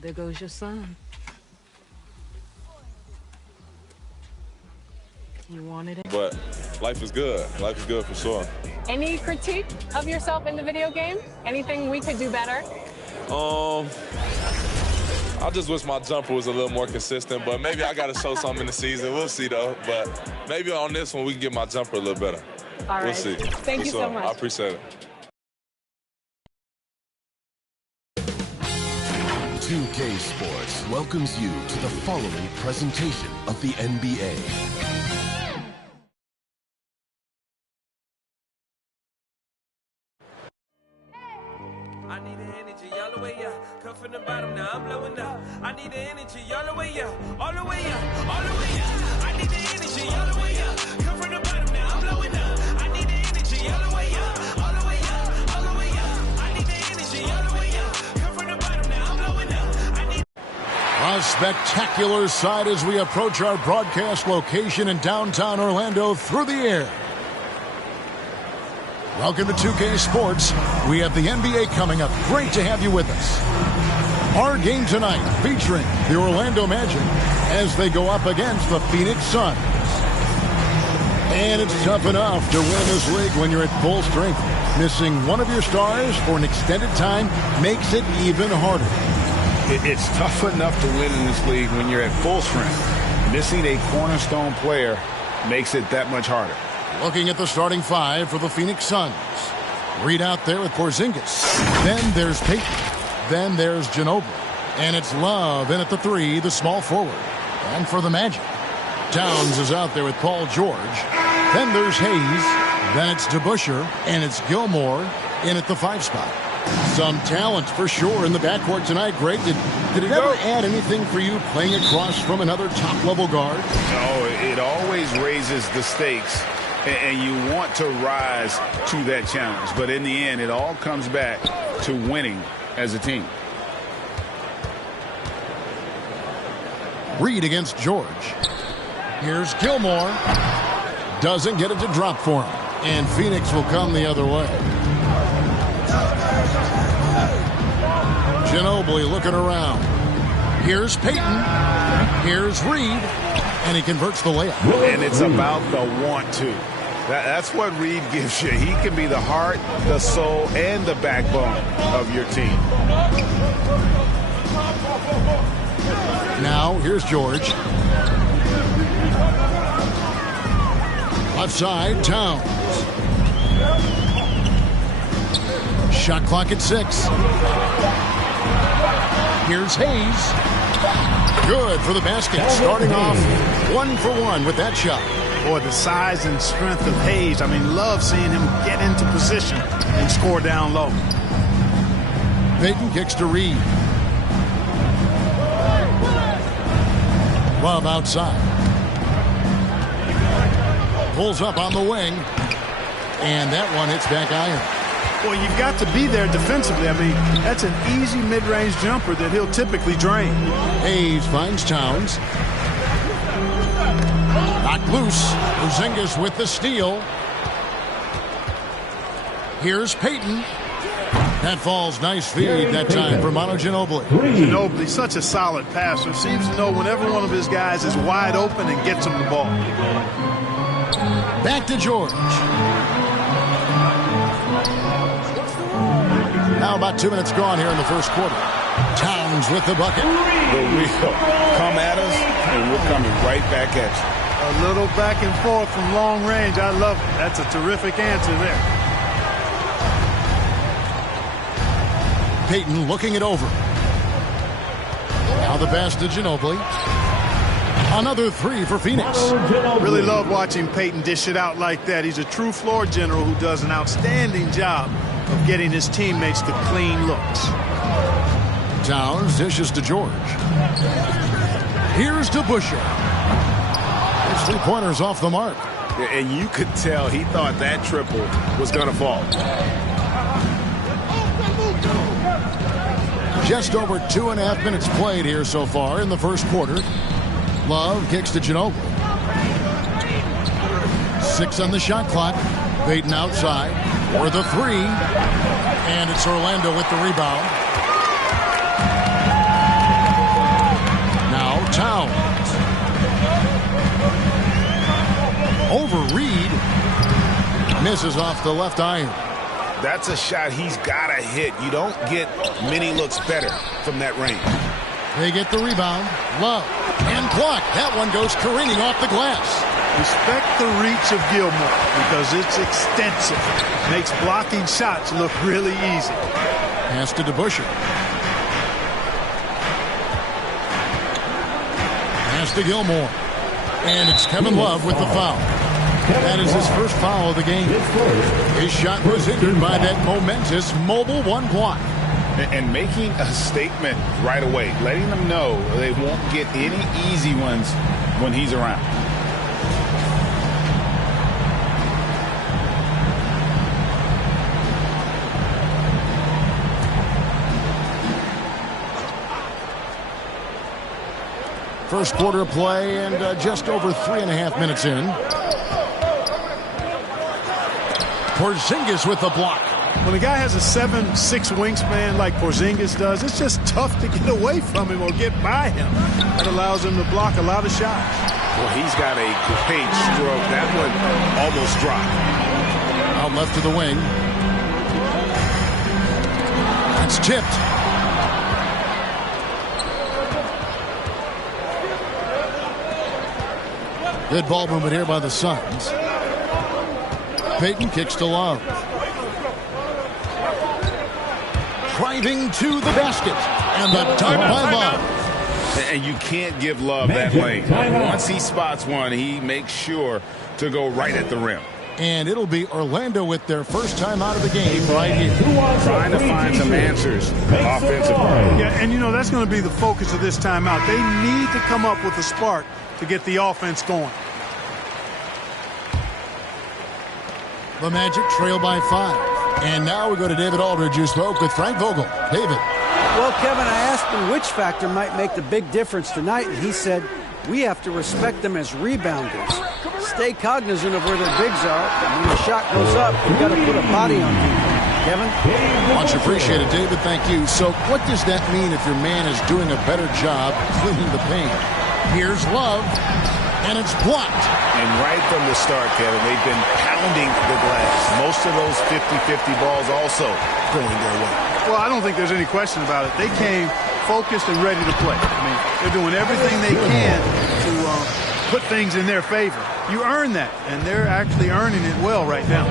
there goes your son. You wanted it? But life is good. Life is good for sure. Any critique of yourself in the video game? Anything we could do better? I just wish my jumper was a little more consistent, but maybe I got to show something in the season. We'll see, though. But maybe on this one, we can get my jumper a little better. All right. We'll see. Thank you so much. I appreciate it. 2K Sports welcomes you to the following presentation of the NBA. I need the energy all the way up. Come from the bottom, now I'm blowing up. I need the energy all the way up. All the way up, all the way up. I need the energy all the way up. Come from the bottom, now I'm blowing up. I need the energy all the way up. All the way up, all the way up. I need the energy all the way up. Come from the bottom, now I'm blowing up. I need A spectacular sight as we approach our broadcast location in downtown Orlando through the air. Welcome to 2K Sports. We have the NBA coming up. Great to have you with us. Our game tonight featuring the Orlando Magic as they go up against the Phoenix Suns. And it's tough enough to win this league when you're at full strength. Missing one of your stars for an extended time makes it even harder. It's tough enough to win in this league when you're at full strength. Missing a cornerstone player makes it that much harder. Looking at the starting five for the Phoenix Suns. Reed out there with Porzingis. Then there's Payton. Then there's Ginobili. And it's Love in at the three, the small forward. And for the Magic, Towns is out there with Paul George. Then there's Hayes. Then it's DeBusschere. And it's Gilmore in at the five spot. Some talent for sure in the backcourt tonight. Greg, did it ever add anything for you playing across from another top-level guard? No, it always raises the stakes. And you want to rise to that challenge. But in the end, it all comes back to winning as a team. Reed against George. Here's Gilmore. Doesn't get it to drop for him. And Phoenix will come the other way. Ginobili looking around. Here's Payton. Here's Reed. And he converts the layup. And it's about the want to. That's what Reed gives you. He can be the heart, the soul, and the backbone of your team. Now, here's George. Left side, Towns. Shot clock at 6. Here's Hayes. Good for the basket. Starting off 1 for 1 with that shot. Boy, the size and strength of Hayes. I mean, love seeing him get into position and score down low. Payton kicks to Reed. Love outside. Pulls up on the wing. And that one hits back iron. Well, you've got to be there defensively. I mean, that's an easy mid-range jumper that he'll typically drain. Hayes finds Towns. Knocked loose. Porzingis with the steal. Here's Payton. That falls. Nice feed that time for Manu Ginobili. Ginobili, such a solid passer. Seems to know whenever one of his guys is wide open and gets him the ball. Back to George. Now about 2 minutes gone here in the first quarter. Towns with the bucket. The wheel. Come at us, and we're coming right back at you. A little back and forth from long range. I love it. That's a terrific answer there. Payton looking it over. Now the pass to Ginobili. Another three for Phoenix. Really love watching Payton dish it out like that. He's a true floor general who does an outstanding job of getting his teammates to clean looks. Towns dishes to George. Here's DeBusschere. His three-pointers off the mark. And you could tell he thought that triple was going to fall. Just over 2.5 minutes played here so far in the first quarter. Love kicks to Ginobili. 6 on the shot clock. Payton outside for the three. And it's Orlando with the rebound. misses off the left iron. That's a shot he's got to hit. You don't get many looks better from that range. They get the rebound. Love. And blocked. That one goes careening off the glass. Respect the reach of Gilmore because it's extensive. Makes blocking shots look really easy. Pass to DeBusschere. Pass to Gilmore. And it's Kevin Love with the foul. That is his first foul of the game. His shot was hindered by that momentous mobile one block. And making a statement right away, letting them know they won't get any easy ones when he's around. First quarter play and just over 3.5 minutes in. Porzingis with the block. When a guy has a 7'6" wingspan like Porzingis does, it's just tough to get away from him or get by him. That allows him to block a lot of shots. Well, he's got a great stroke. That one almost dropped. Out left to the wing. That's tipped. Good ball movement here by the Suns. Payton kicks to Love. Driving to the basket. And the dunk by Love. And you can't give Love that lane. Once he spots one, he makes sure to go right at the rim. And it'll be Orlando with their first time out of the game right here. Trying to find some answers offensively. Yeah, and you know, that's going to be the focus of this timeout. They need to come up with a spark to get the offense going. The Magic trail by 5. And now we go to David Aldridge, who spoke with Frank Vogel. David. Well, Kevin, I asked him which factor might make the big difference tonight, and he said, we have to respect them as rebounders. Stay cognizant of where their bigs are. When the shot goes up, you've got to put a body on people. Kevin? Much appreciated, David. Thank you. So what does that mean if your man is doing a better job cleaning the paint? Here's Love, and it's blocked. And right from the start, Kevin, they've been pounding the glass. Most of those 50-50 balls also going their way. Well, I don't think there's any question about it. They came focused and ready to play. I mean, they're doing everything they can to put things in their favor. You earn that, and they're actually earning it well right now.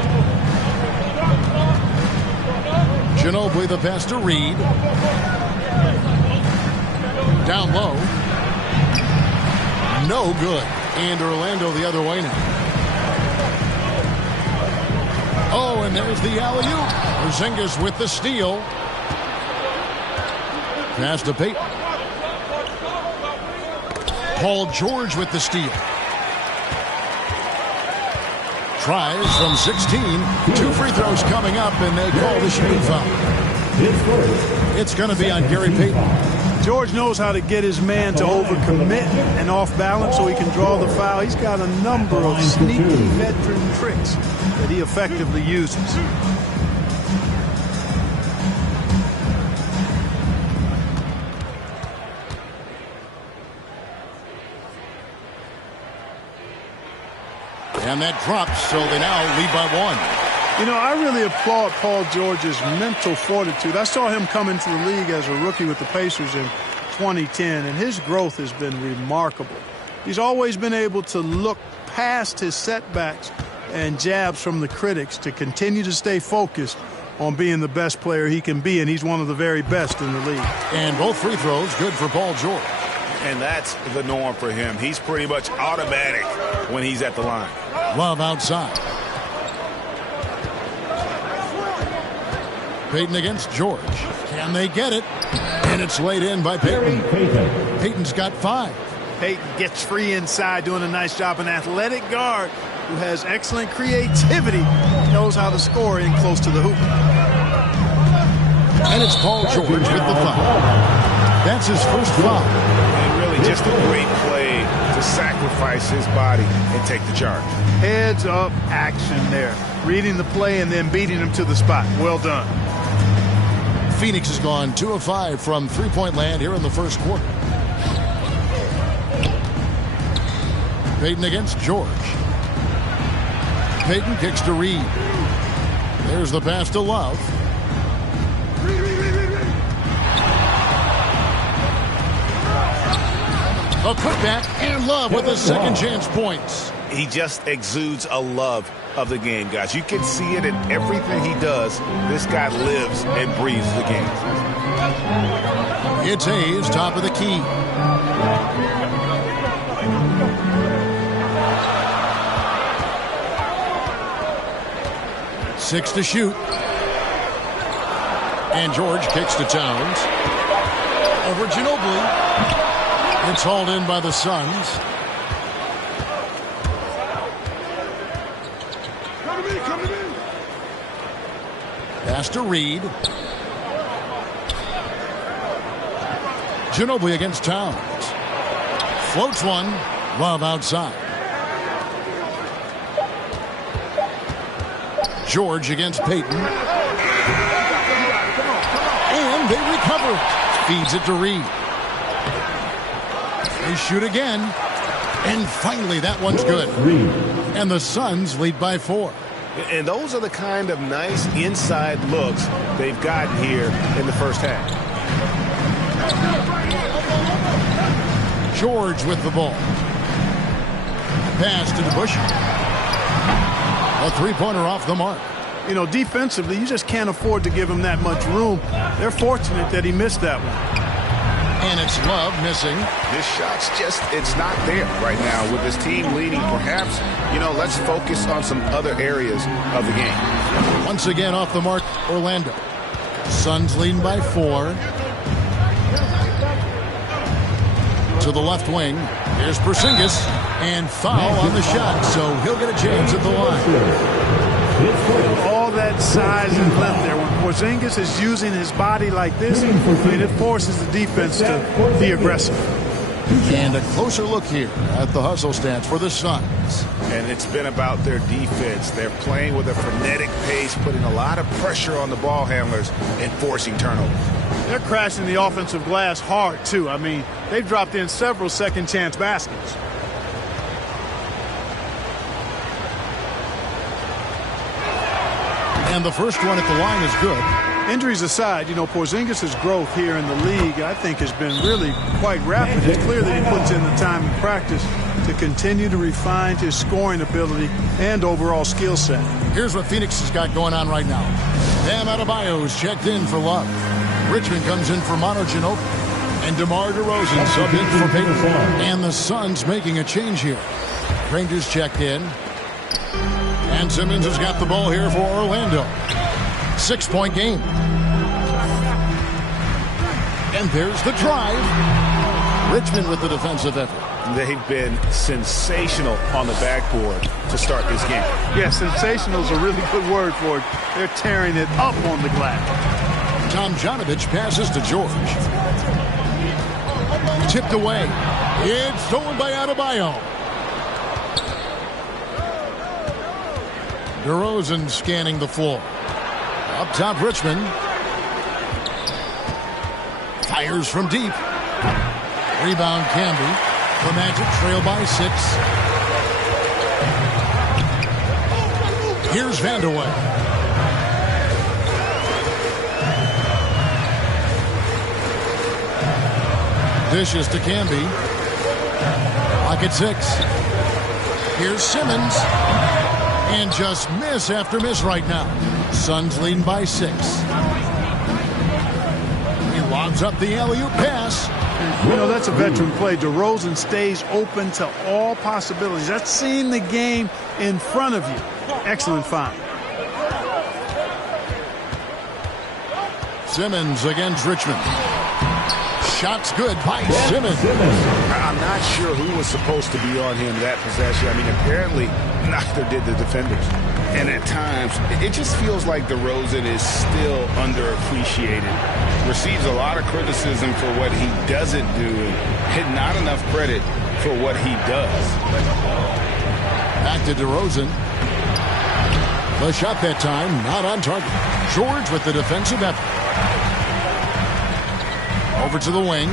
Ginobili the pass to Reed. Down low. No good. And Orlando the other way now. Oh, and there's the alley-oop. Porzingis with the steal. Pass to Payton. Paul George with the steal. Tries from 16. 2 free throws coming up, and they call the shooting foul. It's going to be on Gary Payton. George knows how to get his man to overcommit and off balance so he can draw the foul. He's got a number of sneaky veteran tricks that he effectively uses. And that drops, so they now lead by 1. You know, I really applaud Paul George's mental fortitude. I saw him come into the league as a rookie with the Pacers in 2010, and his growth has been remarkable. He's always been able to look past his setbacks and jabs from the critics to continue to stay focused on being the best player he can be, and he's one of the very best in the league. And both free throws good for Paul George. And that's the norm for him. He's pretty much automatic when he's at the line. Love outside. Payton against George. Can they get it? And it's laid in by Payton. Payton's got 5. Payton gets free inside, doing a nice job. An athletic guard who has excellent creativity, knows how to score in close to the hoop. And it's Paul George with the foul. That's his first foul. And really just a great play to sacrifice his body and take the charge. Heads up action there. Reading the play and then beating him to the spot. Well done. Phoenix has gone 2 of 5 from three-point land here in the first quarter. Payton against George. Payton kicks to Reed. There's the pass to Love. A putback, and Love with his second chance points. He just exudes a love of the game, guys. You can see it in everything he does. This guy lives and breathes the game. It's Hayes, top of the key. Six to shoot. And George kicks to Towns. Over Ginobili. It's hauled in by the Suns. Pass to Reed. Ginobili against Towns. Floats one. Love outside. George against Payton. And they recover it. Feeds it to Reed. They shoot again. And finally, that one's good. And the Suns lead by 4. And those are the kind of nice inside looks they've gotten here in the first half. George with the ball. Pass to the Bush. A three-pointer off the mark. You know, defensively, you just can't afford to give him that much room. They're fortunate that he missed that one. And it's Love missing. This shot's just, it's not there right now with his team leading. Perhaps, you know, let's focus on some other areas of the game. Once again off the mark, Orlando. Suns leading by 4. To the left wing. Here's Porzingis. And foul on the shot, so he'll get a chance at the line. All that size and length there. When Porzingis is using his body like this, I mean, it forces the defense to be aggressive. And a closer look here at the hustle stance for the Suns. And it's been about their defense. They're playing with a frenetic pace, putting a lot of pressure on the ball handlers and forcing turnovers. They're crashing the offensive glass hard, too. I mean, they've dropped in several second-chance baskets. And the first one at the line is good. Injuries aside, you know, Porzingis' growth here in the league, I think, has been really quite rapid. It's clear that he puts in the time in practice to continue to refine his scoring ability and overall skill set. Here's what Phoenix has got going on right now. Bam Adebayo's checked in for Love. Richmond comes in for Manu Ginobili. And DeMar DeRozan subbed in for Payton. And the Suns making a change here. Rangers checked in. And Simmons has got the ball here for Orlando. 6-point game. And there's the drive. Richmond with the defensive effort. They've been sensational on the backboard to start this game. Yeah, sensational is a really good word for it. They're tearing it up on the glass. Tom Janovich passes to George. Tipped away. It's stolen by Adebayo. DeRozan scanning the floor. Up top, Richmond. Fires from deep. Rebound, Camby. The Magic trail by 6. Here's Vandeweghe. Dishes to Camby. Pocket 6. Here's Simmons. And just miss after miss right now. Suns leading by 6. He lobs up the alley-oop pass. You know, that's a veteran play. DeRozan stays open to all possibilities. That's seeing the game in front of you. Excellent find. Simmons against Richmond. Shot's good by Simmons. I'm not sure who was supposed to be on him that possession. I mean, apparently neither did the defenders. And at times, it just feels like DeRozan is still underappreciated. Receives a lot of criticism for what he doesn't do and not enough credit for what he does. Back to DeRozan. The shot that time, not on target. George with the defensive effort. Over to the wing.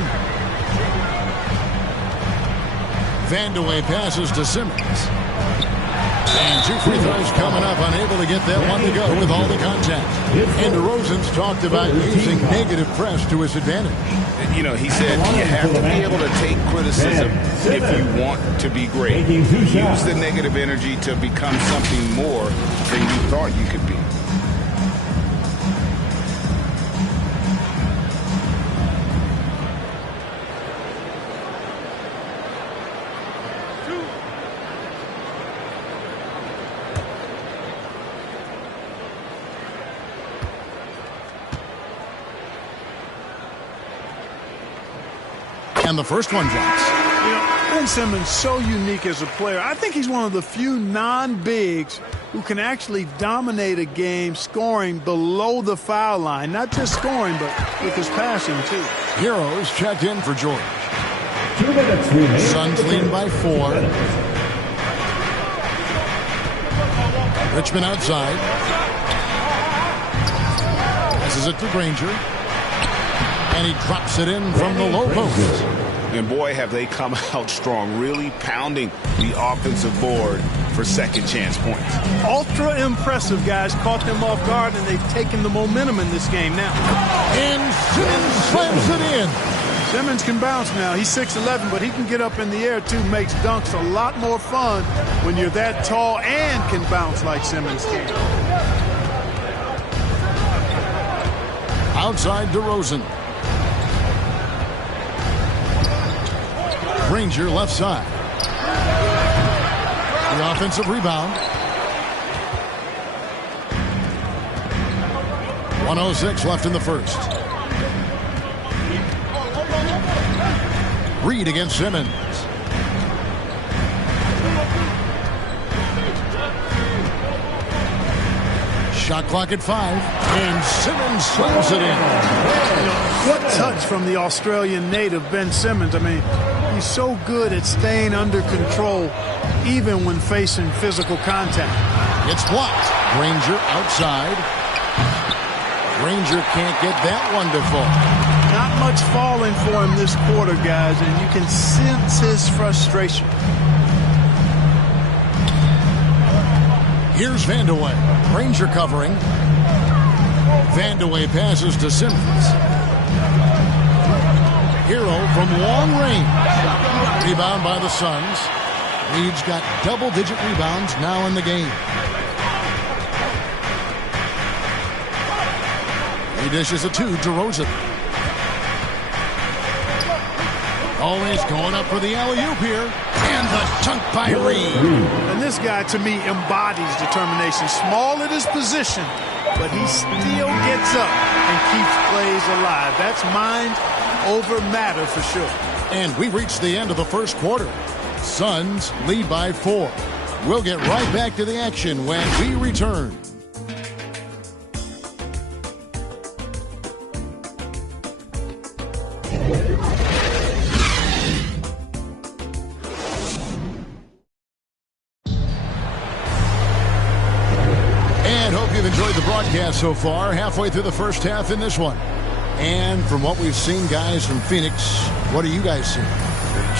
Vandeweghe passes to Simmons. And 2 free throws coming up, unable to get that one to go with all the contact. And DeRozan's talked about using negative press to his advantage. You know, he said you have to be able to take criticism if you want to be great. Use the negative energy to become something more than you thought you could be. And the first one drops. You know, Ben Simmons so unique as a player. I think he's one of the few non-bigs who can actually dominate a game scoring below the foul line. Not just scoring, but with his passing, too. Heroes checked in for George. 2 minutes remaining. Suns leading by 4. Richmond outside. Passes it to Granger. And he drops it in from the low post. And boy, have they come out strong, really pounding the offensive board for second chance points. Ultra impressive, guys. Caught them off guard, and they've taken the momentum in this game now. And Simmons slams it in. Simmons can bounce now. He's 6'11", but he can get up in the air, too. Makes dunks a lot more fun when you're that tall and can bounce like Simmons can. Outside DeRozan. Granger left side. The offensive rebound. 1:06 left in the first. Reed against Simmons. Shot clock at 5. And Simmons slams it in. What touch from the Australian native, Ben Simmons. I mean, he's so good at staying under control, even when facing physical contact. It's blocked. Granger outside. Granger can't get that one to fall. Not much falling for him this quarter, guys, and you can sense his frustration. Here's Vandeweghe. Granger covering. Vandeweghe passes to Simmons. Hero from long range. Rebound by the Suns. Reed's got double-digit rebounds now in the game. He dishes it to DeRozan. Always going up for the alley-oop here. And the dunk by Reed. And this guy, to me, embodies determination. Small at his position, but he still gets up and keeps plays alive. That's mind over matter for sure. And we've reached the end of the first quarter. Suns lead by 4. We'll get right back to the action when we return. And hope you've enjoyed the broadcast so far. Halfway through the first half in this one. And from what we've seen, guys, from Phoenix, what are you guys seeing?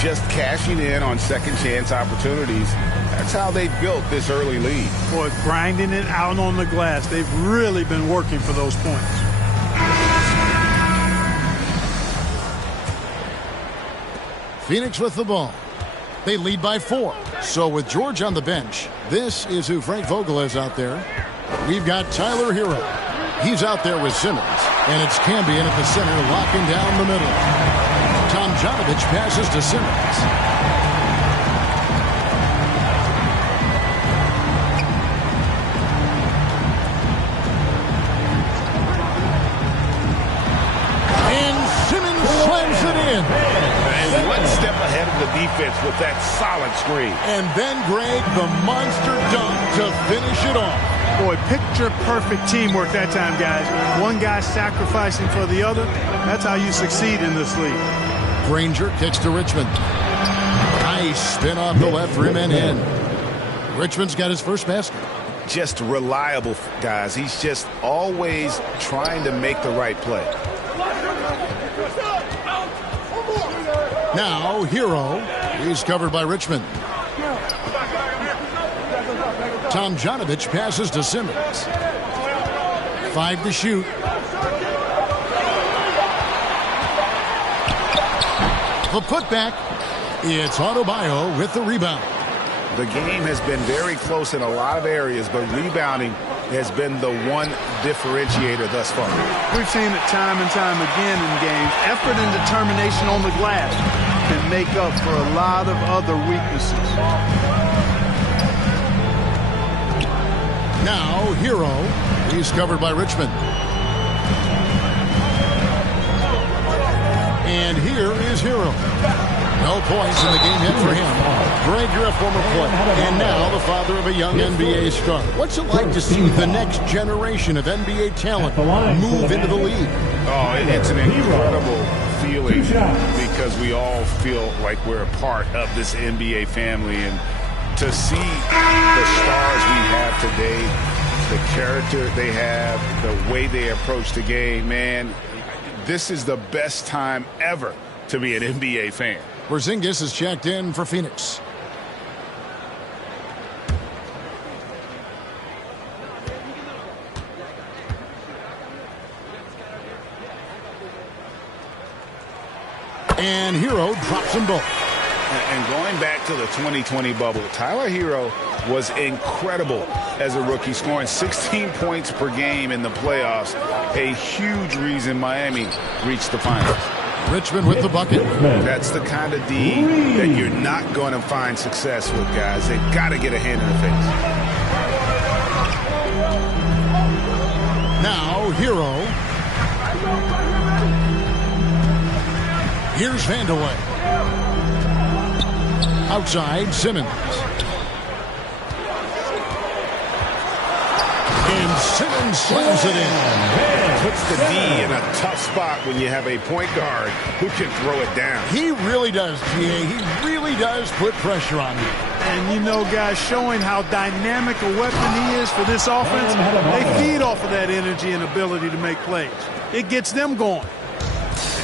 Just cashing in on second chance opportunities. That's how they built this early lead. Boy, grinding it out on the glass. They've really been working for those points. Phoenix with the ball. They lead by 4. So with George on the bench, this is who Frank Vogel is out there. We've got Tyler Hero. He's out there with Simmons. And it's Cambion at the center, locking down the middle. Tomjanovich passes to Simmons. And Simmons slams it in. And one step ahead of the defense with that solid screen. And then Greg, the monster dunk to finish it off. Boy, picture-perfect teamwork that time, guys. One guy sacrificing for the other. That's how you succeed in this league. Granger kicks to Richmond. Nice spin off the left rim and in. Richmond's got his first basket. Just reliable, guys. He's just always trying to make the right play. Now, Hero. He's covered by Richmond. Tomjanovich passes to Simmons. 5 to shoot. The putback. It's Adebayo with the rebound. The game has been very close in a lot of areas, but rebounding has been the one differentiator thus far. We've seen it time and time again in games. Effort and determination on the glass can make up for a lot of other weaknesses. Now, Hero. He's covered by Richmond. And here is Hero. No points in the game hit for him. Greg, you're a former player, and now the father of a young NBA star. What's it like to see the next generation of NBA talent move into the league? Oh, it's an incredible feeling because we all feel like we're a part of this NBA family. And to see the stars we have today, the character they have, the way they approach the game, man, this is the best time ever to be an NBA fan. Porzingis is checked in for Phoenix. And Hero drops them both. And going back to the 2020 bubble, Tyler Hero was incredible as a rookie, scoring 16 points per game in the playoffs. A huge reason Miami reached the finals. Richmond with the bucket. That's the kind of D that you're not going to find success with, guys. They've got to get a hand in the face. Now, Hero. Here's Vandeweghe. Outside, Simmons. And Simmons slams it in. Puts the D in a tough spot when you have a point guard who can throw it down. He really does, GA. He really does put pressure on you. And you know, guys, showing how dynamic a weapon he is for this offense, they feed off of that energy and ability to make plays. It gets them going.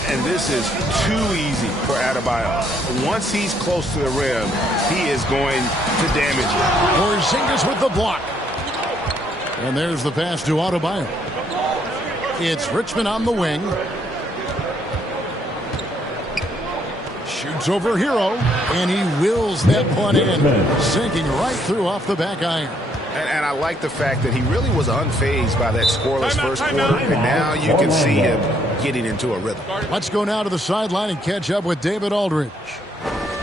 And this is too easy for Adebayo. Once he's close to the rim, he is going to damage it. Porzingis with the block. And there's the pass to Adebayo. It's Richmond on the wing. Shoots over Hero, and he wills that one in, sinking right through off the back iron. And I like the fact that he really was unfazed by that scoreless first quarter, and now you can see him getting into a rhythm. Let's go now to the sideline and catch up with David Aldridge.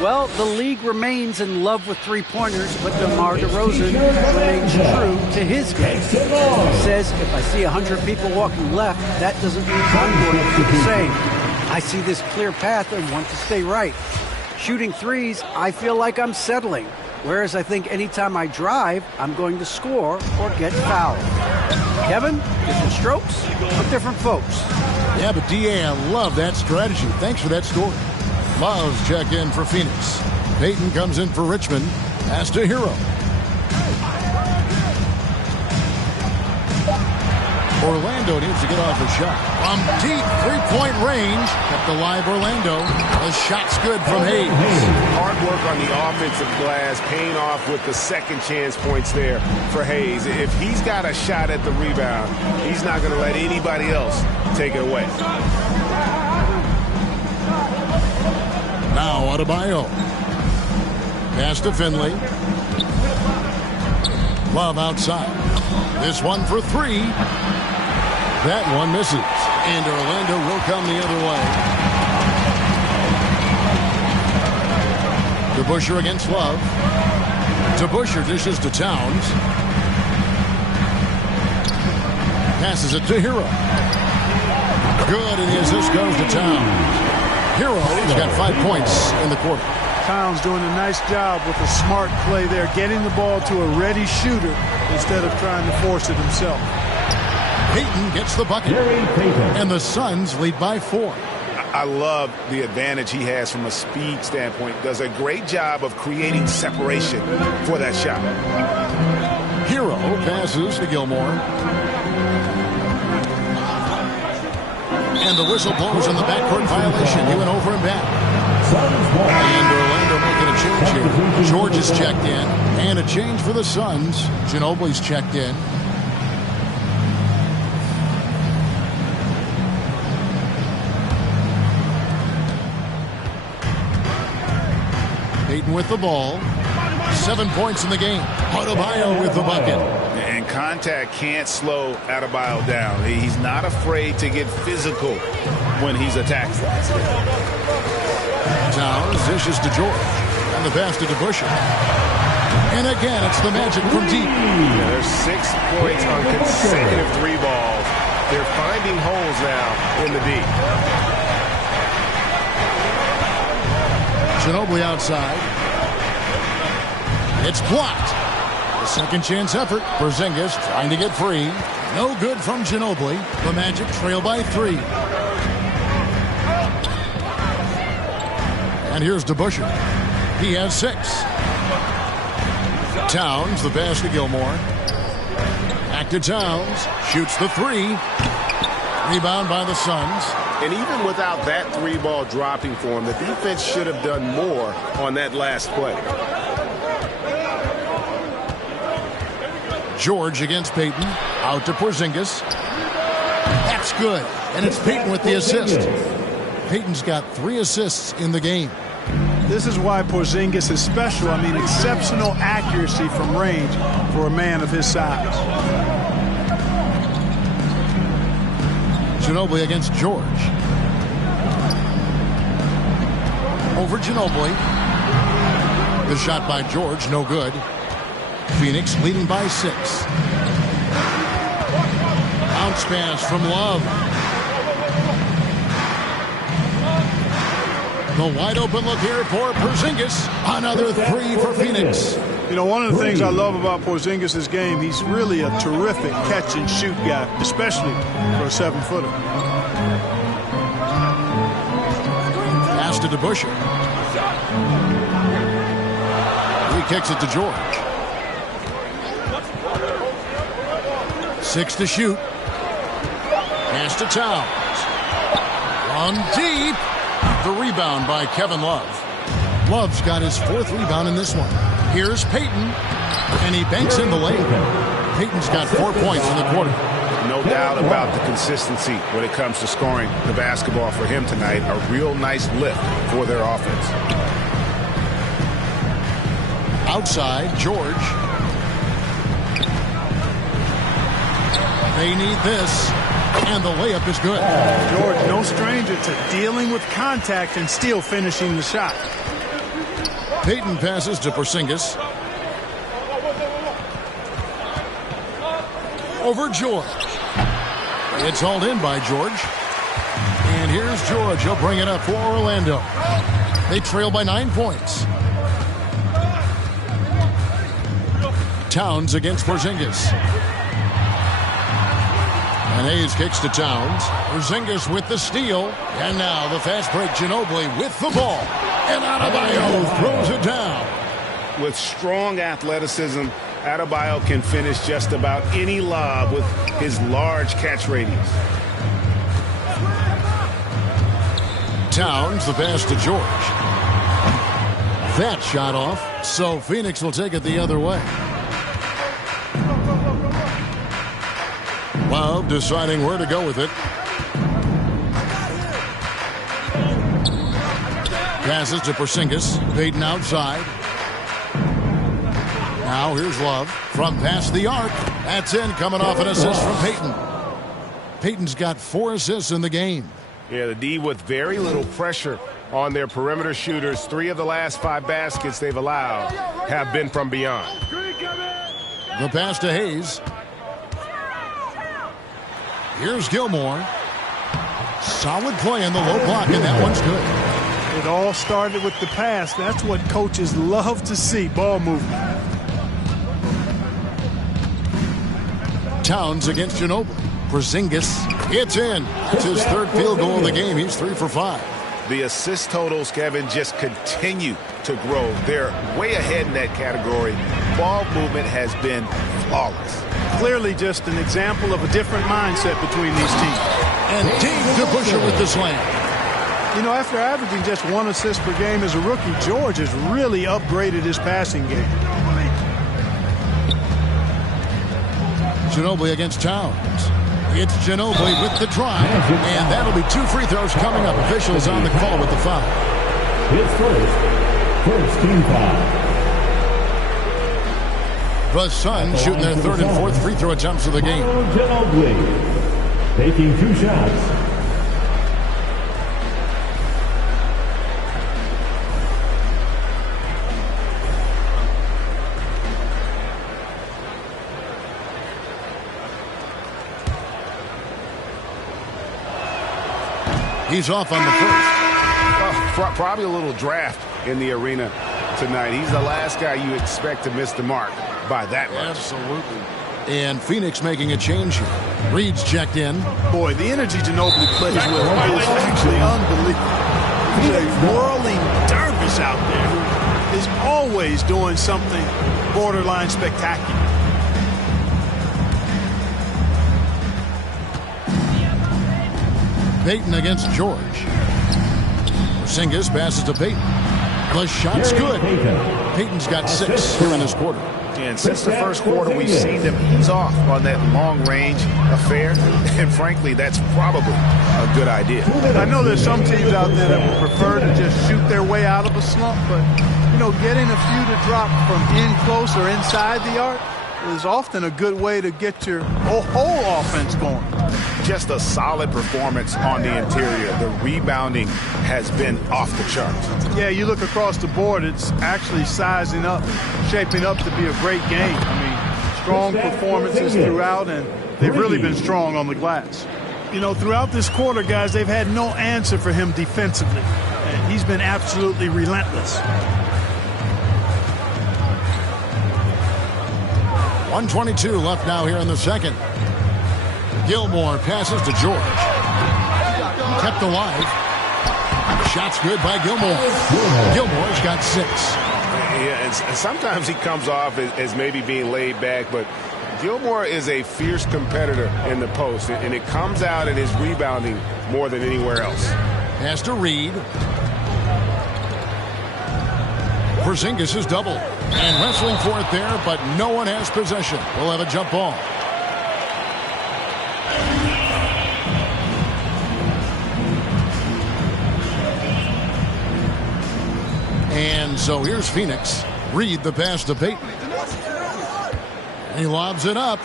Well, the league remains in love with three-pointers, but DeMar DeRozan remains true to his game. He says, if I see 100 people walking left, that doesn't mean I'm going to do the same. I see this clear path and want to stay right. Shooting threes, I feel like I'm settling. Whereas I think anytime I drive, I'm going to score or get fouled. Kevin, different strokes for different folks. Yeah, but DA, I love that strategy. Thanks for that story. Love's check in for Phoenix. Payton comes in for Richmond. Pass to Hero. Orlando needs to get off a shot. From deep three-point range, kept alive Orlando. The shot's good from Hayes. Hard work on the offensive glass, paying off with the second chance points there for Hayes. If he's got a shot at the rebound, he's not going to let anybody else take it away. Now Adebayo. Pass to Finley. Love outside. This one for three. That one misses. And Orlando will come the other way. DeBusschere against Love. DeBusschere dishes to Towns. Passes it to Hero. Good, and the assist goes to Towns. Hero's got 5 points in the quarter. Towns doing a nice job with a smart play there, getting the ball to a ready shooter instead of trying to force it himself. Payton gets the bucket, and the Suns lead by 4. I love the advantage he has from a speed standpoint. Does a great job of creating separation for that shot. Hero passes to Gilmore. And the whistle blows on the backcourt violation. He went over and back. And Orlando making a change here. George is checked in, and a change for the Suns. Ginobili's checked in. Payton with the ball. 7 points in the game. Adebayo with the bucket. And contact can't slow Adebayo down. He's not afraid to get physical when he's attacked. Towns dishes to George. And the pass to DeBusschere. And again, it's the Magic from deep. Yeah, there's 6 points on consecutive 3 balls. They're finding holes now in the D. Ginobili outside. It's blocked. A second chance effort. Porzingis trying to get free. No good from Ginobili. The Magic trail by 3. And here's DeBusschere. He has 6. Towns, the pass to Gilmore. Back to Towns. Shoots the 3. Rebound by the Suns. And even without that 3-ball dropping for him, the defense should have done more on that last play. George against Payton. Out to Porzingis. That's good. And it's Payton with the assist. Payton's got 3 assists in the game. This is why Porzingis is special. I mean, exceptional accuracy from range for a man of his size. Ginobili against George. Over Ginobili. The shot by George, no good. Phoenix leading by 6. Bounce pass from Love. The wide open look here for Porzingis. Another 3 for Phoenix. You know, one of the things I love about Porzingis' game, he's really a terrific catch and shoot guy, especially for a 7-footer. Pass to DeBusschere. He kicks it to George. 6 to shoot. Pass to Towns. On deep. The rebound by Kevin Love. Love's got his 4th rebound in this one. Here's Payton. And he banks in the lane. Payton's got 4 points in the quarter. No doubt about the consistency when it comes to scoring the basketball for him tonight. A real nice lift for their offense. Outside, George. They need this. And the layup is good. George, no stranger to dealing with contact and still finishing the shot. Payton passes to Porzingis. Over George. It's hauled in by George. And here's George. He'll bring it up for Orlando. They trail by 9 points. Towns against Porzingis. And Hayes kicks to Towns. Porzingis with the steal. And now the fast break. Ginobili with the ball. And Adebayo throws it down. With strong athleticism, Adebayo can finish just about any lob with his large catch radius. Towns, the pass to George. That shot off. So Phoenix will take it the other way. Love deciding where to go with it. Passes to Porzingis. Payton outside. Now here's Love from past the arc. That's in, coming off an assist from Payton. Payton's got 4 assists in the game. Yeah, the D with very little pressure on their perimeter shooters. 3 of the last 5 baskets they've allowed have been from beyond. The pass to Hayes. Here's Gilmore. Solid play in the low block, and that one's good. It all started with the pass. That's what coaches love to see, ball movement. Towns against Ginobili. Porzingis. It's in. It's his 3rd field goal of the game. He's 3 for 5. The assist totals, Kevin, just continue to grow. They're way ahead in that category. Ball movement has been flawless. Clearly just an example of a different mindset between these teams. And deep DeBusschere with the slam. You know, after averaging just 1 assist per game as a rookie, George has really upgraded his passing game. Ginobili against Towns. It's Ginobili with the drive, and that'll be 2 free throws coming up. Officials on the call with the foul. His first team foul. The Suns shooting their 3rd and 4th free throw attempts of the game. Ginobili taking 2 shots. He's off on the first. Well, probably a little draft in the arena tonight. He's the last guy you expect to miss the mark by that much. Absolutely. And Phoenix making a change here. Reed's checked in. Boy, the energy Ginobili plays with is actually unbelievable. He's a whirling dervish out there who is always doing something borderline spectacular. Payton against George. Porzingis passes to Payton. The shot's good. Payton's got 6 here in this quarter. And since the first quarter, we've seen them ease off on that long-range affair. And frankly, that's probably a good idea. I know there's some teams out there that would prefer to just shoot their way out of a slump, but, you know, getting a few to drop from in close or inside the arc is often a good way to get your whole offense going. Just a solid performance on the interior. The rebounding has been off the charts. Yeah, you look across the board, it's actually sizing up, shaping up to be a great game. I mean, strong performances throughout, and they've really been strong on the glass. You know, throughout this quarter, guys, they've had no answer for him defensively, and he's been absolutely relentless. 1:22 left now here in the second. Gilmore passes to George. Kept alive. Shot's good by Gilmore. Gilmore's got 6. Yeah, and sometimes he comes off as maybe being laid back, but Gilmore is a fierce competitor in the post, and it comes out in his rebounding more than anywhere else. Pass to Reed. Porzingis is double. And wrestling for it there, but no one has possession. We'll have a jump ball. And so here's Phoenix. Reed the pass to Payton. He lobs it up.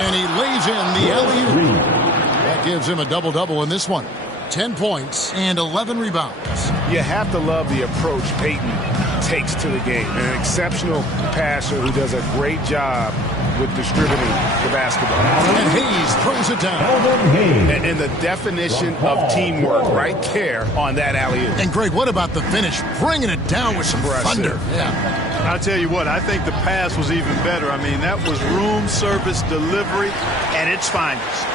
And he lays in the alley-oop. That gives him a double-double in this one. 10 points and 11 rebounds. You have to love the approach Payton takes to the game. An exceptional passer who does a great job with distributing the basketball. And Hayes throws it down. And the definition of teamwork right there on that alley-oop. And Greg, what about the finish? Bringing it down with some thunder. Yeah. I'll tell you what, I think the pass was even better. I mean, that was room service delivery at its finest.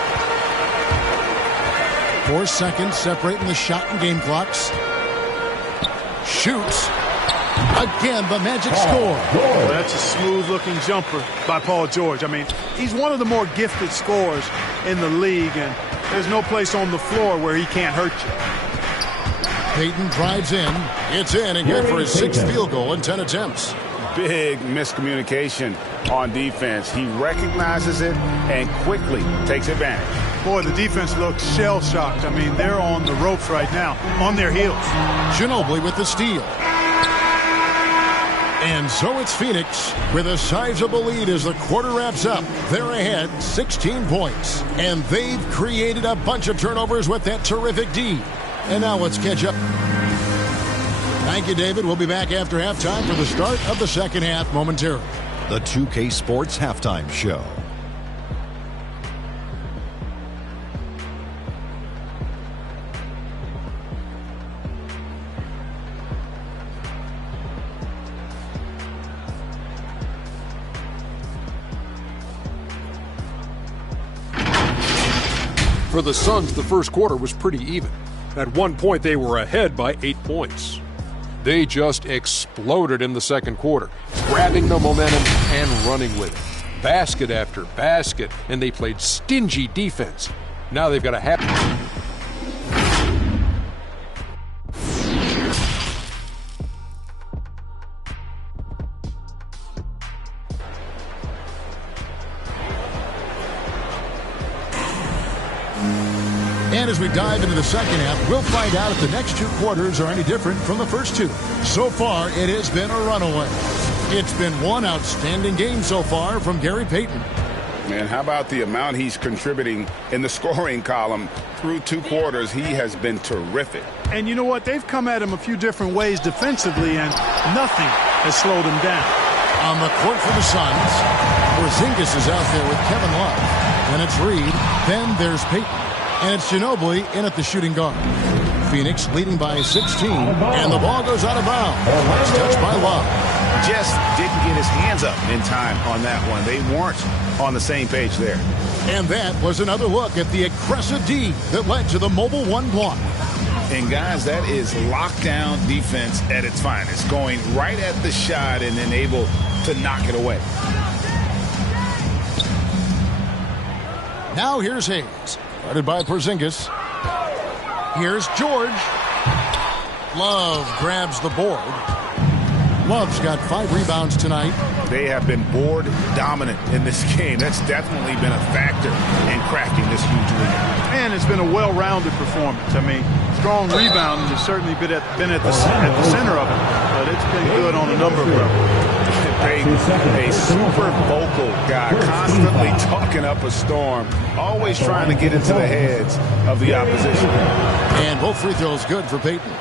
4 seconds separating the shot and game clocks. Shoots. Again, the magic score. Well, that's a smooth-looking jumper by Paul George. I mean, he's one of the more gifted scorers in the league, and there's no place on the floor where he can't hurt you. Payton drives in. It's in and good for his 6th field goal in 10 attempts. Big miscommunication on defense. He recognizes it and quickly takes advantage. Boy, the defense looks shell-shocked. I mean, they're on the ropes right now, on their heels. Ginobili with the steal. And so it's Phoenix with a sizable lead as the quarter wraps up. They're ahead 16 points. And they've created a bunch of turnovers with that terrific D. And now let's catch up. Thank you, David. We'll be back after halftime for the start of the second half momentarily. The 2K Sports Halftime Show. For the Suns, the first quarter was pretty even. At one point, they were ahead by 8 points. They just exploded in the second quarter, grabbing the momentum and running with it. Basket after basket, and they played stingy defense. Now they've got a happy... And as we dive into the second half, we'll find out if the next 2 quarters are any different from the first 2. So far, it has been a runaway. It's been one outstanding game so far from Gary Payton. Man, how about the amount he's contributing in the scoring column through 2 quarters? He has been terrific. And you know what? They've come at him a few different ways defensively, and nothing has slowed him down. On the court for the Suns, Porzingis is out there with Kevin Love. Then it's Reed. Then there's Payton. And it's Ginobili in at the shooting guard. Phoenix leading by 16, and the ball goes out of bounds. It's touched by Love. Just didn't get his hands up in time on that one. They weren't on the same page there. And that was another look at the aggressive D that led to the mobile 1 block. And guys, that is lockdown defense at its finest. Going right at the shot and then able to knock it away. Now here's Hayes. Guarded by Porzingis. Here's George. Love grabs the board. Love's got 5 rebounds tonight. They have been board dominant in this game. That's definitely been a factor in cracking this huge lead. And it's been a well-rounded performance. I mean, strong rebounding has certainly been at the center of it, but it's been good on a number of levels. A super vocal guy, constantly talking up a storm, always trying to get into the heads of the opposition. And both free throws good for Payton.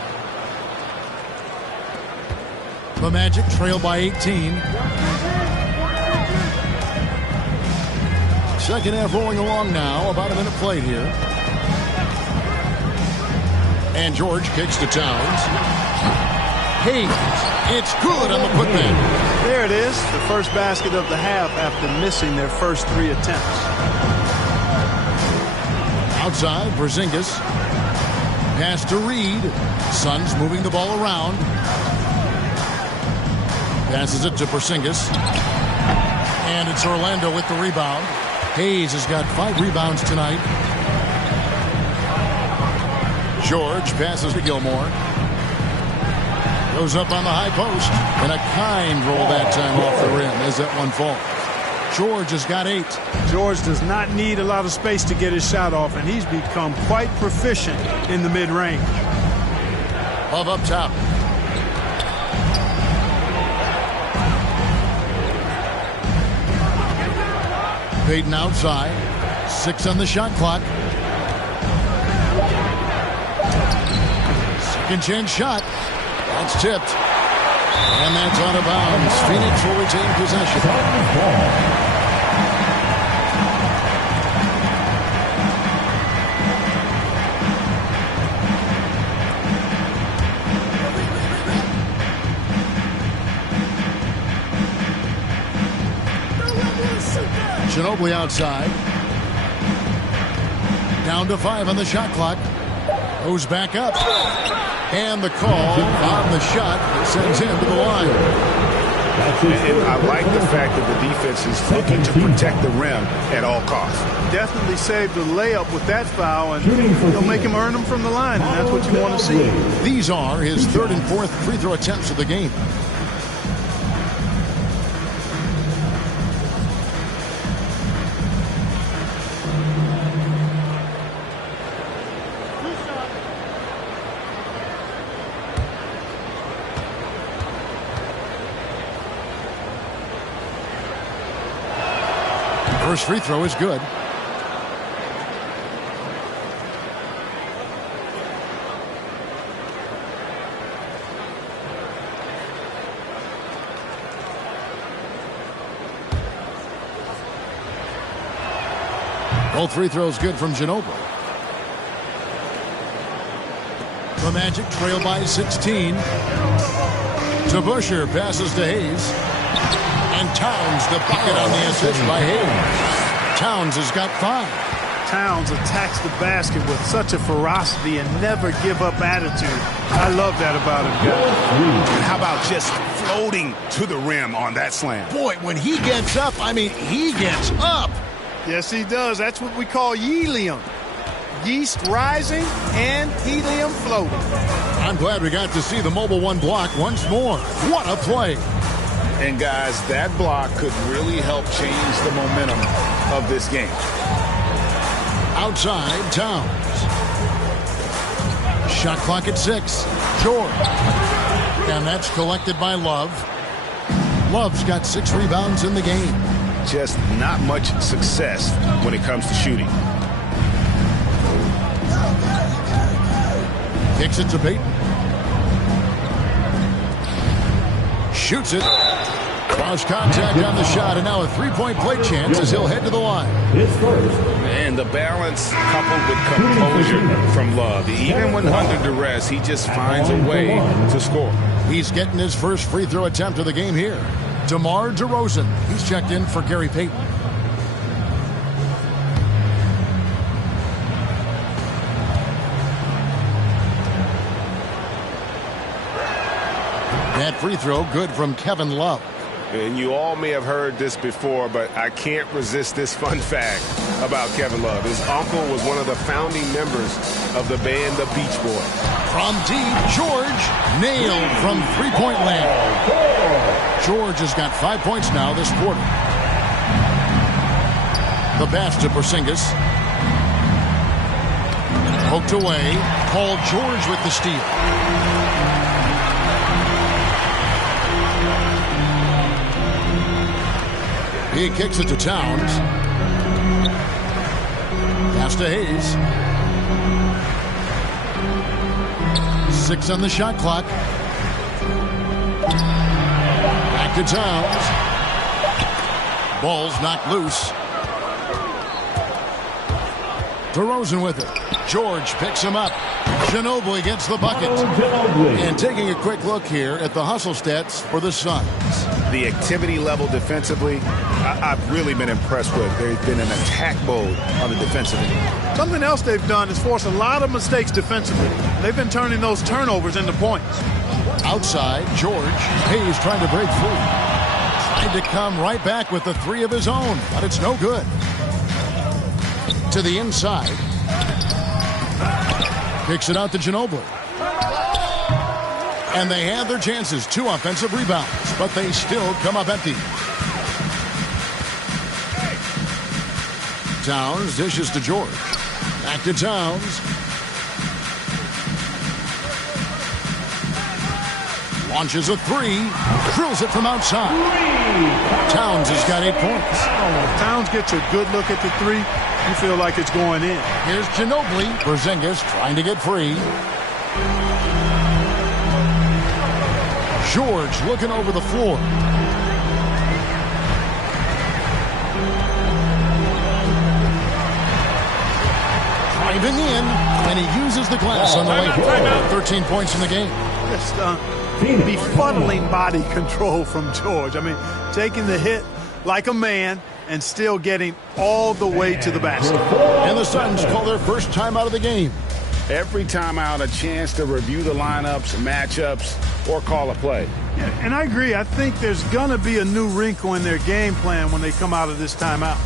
The Magic trail by 18. Second half rolling along now. About a minute played here. And George kicks to Towns. Hayes. It's good on the putback. There it is. The first basket of the half after missing their first 3 attempts. Outside, Porzingis. Pass to Reed. Suns moving the ball around. Passes it to Porzingis. And it's Orlando with the rebound. Hayes has got 5 rebounds tonight. George passes to Gilmore. Goes up on the high post. And a kind roll that time off the rim as that one falls. George has got 8. George does not need a lot of space to get his shot off, and he's become quite proficient in the mid-range. Love up top. Payton outside. 6 on the shot clock. Second chance shot. That's tipped. And that's out of bounds. Phoenix will retain possession. Ginobili outside. Down to 5 on the shot clock. Goes back up. And the call on the shot that sends him to the line. And I like the fact that the defense is looking to protect the rim at all costs. Definitely saved the layup with that foul, and he'll make him earn them from the line, and that's what you want to see. These are his 3rd and 4th free throw attempts of the game. First free throw is good. Both free throws good from Ginobili. The Magic trail by 16. To Busher, passes to Hayes. And Towns the bucket on the assist by Hayes. Towns has got 5. Towns attacks the basket with such a ferocity and never give up attitude. I love that about him, guys. And how about just floating to the rim on that slam? Boy, when he gets up, I mean, he gets up. Yes, he does. That's what we call helium. Yeast rising and helium floating. I'm glad we got to see the mobile 1 block once more. What a play. And guys, that block could really help change the momentum of this game. Outside, Towns. Shot clock at 6. George. And that's collected by Love. Love's got 6 rebounds in the game. Just not much success when it comes to shooting. Kicks it to Payton. Shoots it. Cross contact on the shot, and now a three-point play chance as he'll head to the line. And the balance coupled with composure from Love. Even when under duress, he just finds a way to score. He's getting his first free throw attempt of the game here. DeMar DeRozan. He's checked in for Gary Payton. That free throw good from Kevin Love. And you all may have heard this before, but I can't resist this fun fact about Kevin Love. His uncle was one of the founding members of the band The Beach Boys. From deep, George nailed from three-point land. George has got 5 points now this quarter. The pass to Porzingis. Poked away. Paul George with the steal. He kicks it to Towns. Pass to Hayes. 6 on the shot clock. Back to Towns. Ball's knocked loose. DeRozan with it. George picks him up. Ginobili gets the bucket. And taking a quick look here at the hustle stats for the Suns. The activity level defensively, I've really been impressed with. They've been in attack mode on the defensive end. Something else they've done is force a lot of mistakes defensively. They've been turning those turnovers into points. Outside, George. Hayes trying to break free. Trying to come right back with the 3 of his own, but it's no good. To the inside. Kicks it out to Ginobili. And they have their chances. 2 offensive rebounds, but they still come up empty. Towns dishes to George. Back to Towns. Launches a 3. Drills it from outside. Towns has got 8 points. If Towns gets a good look at the 3, you feel like it's going in. Here's Ginobili. Porzingis trying to get free. George looking over the floor. Driving in, and he uses the glass on the way forward. 13 points in the game. Just befuddling body control from George. I mean, taking the hit like a man and still getting all the way to the basket. And the Suns call their first timeout of the game. Every timeout, a chance to review the lineups, matchups, or call a play. Yeah, and I agree. I think there's going to be a new wrinkle in their game plan when they come out of this timeout.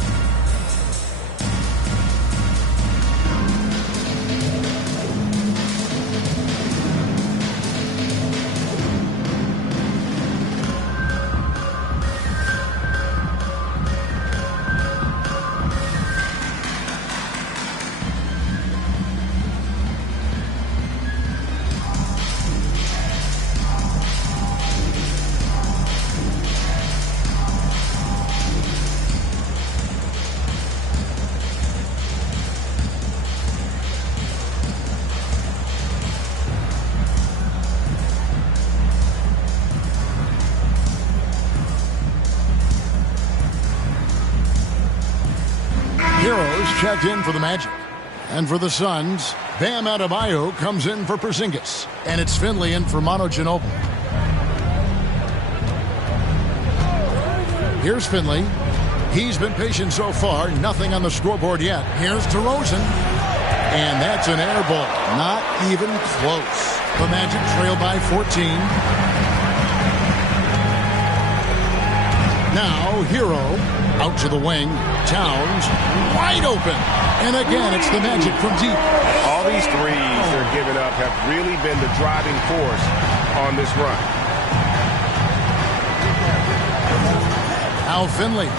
Checked in for the Magic. And for the Suns, Bam Adebayo comes in for Porzingis. And it's Finley in for Manu Ginobili. Here's Finley. He's been patient so far. Nothing on the scoreboard yet. Here's DeRozan. And that's an air ball. Not even close. The Magic trail by 14. Now, Hero. Out to the wing. Towns wide open. And again, it's the Magic from deep. All these threes they're giving up have really been the driving force on this run. Now Finley.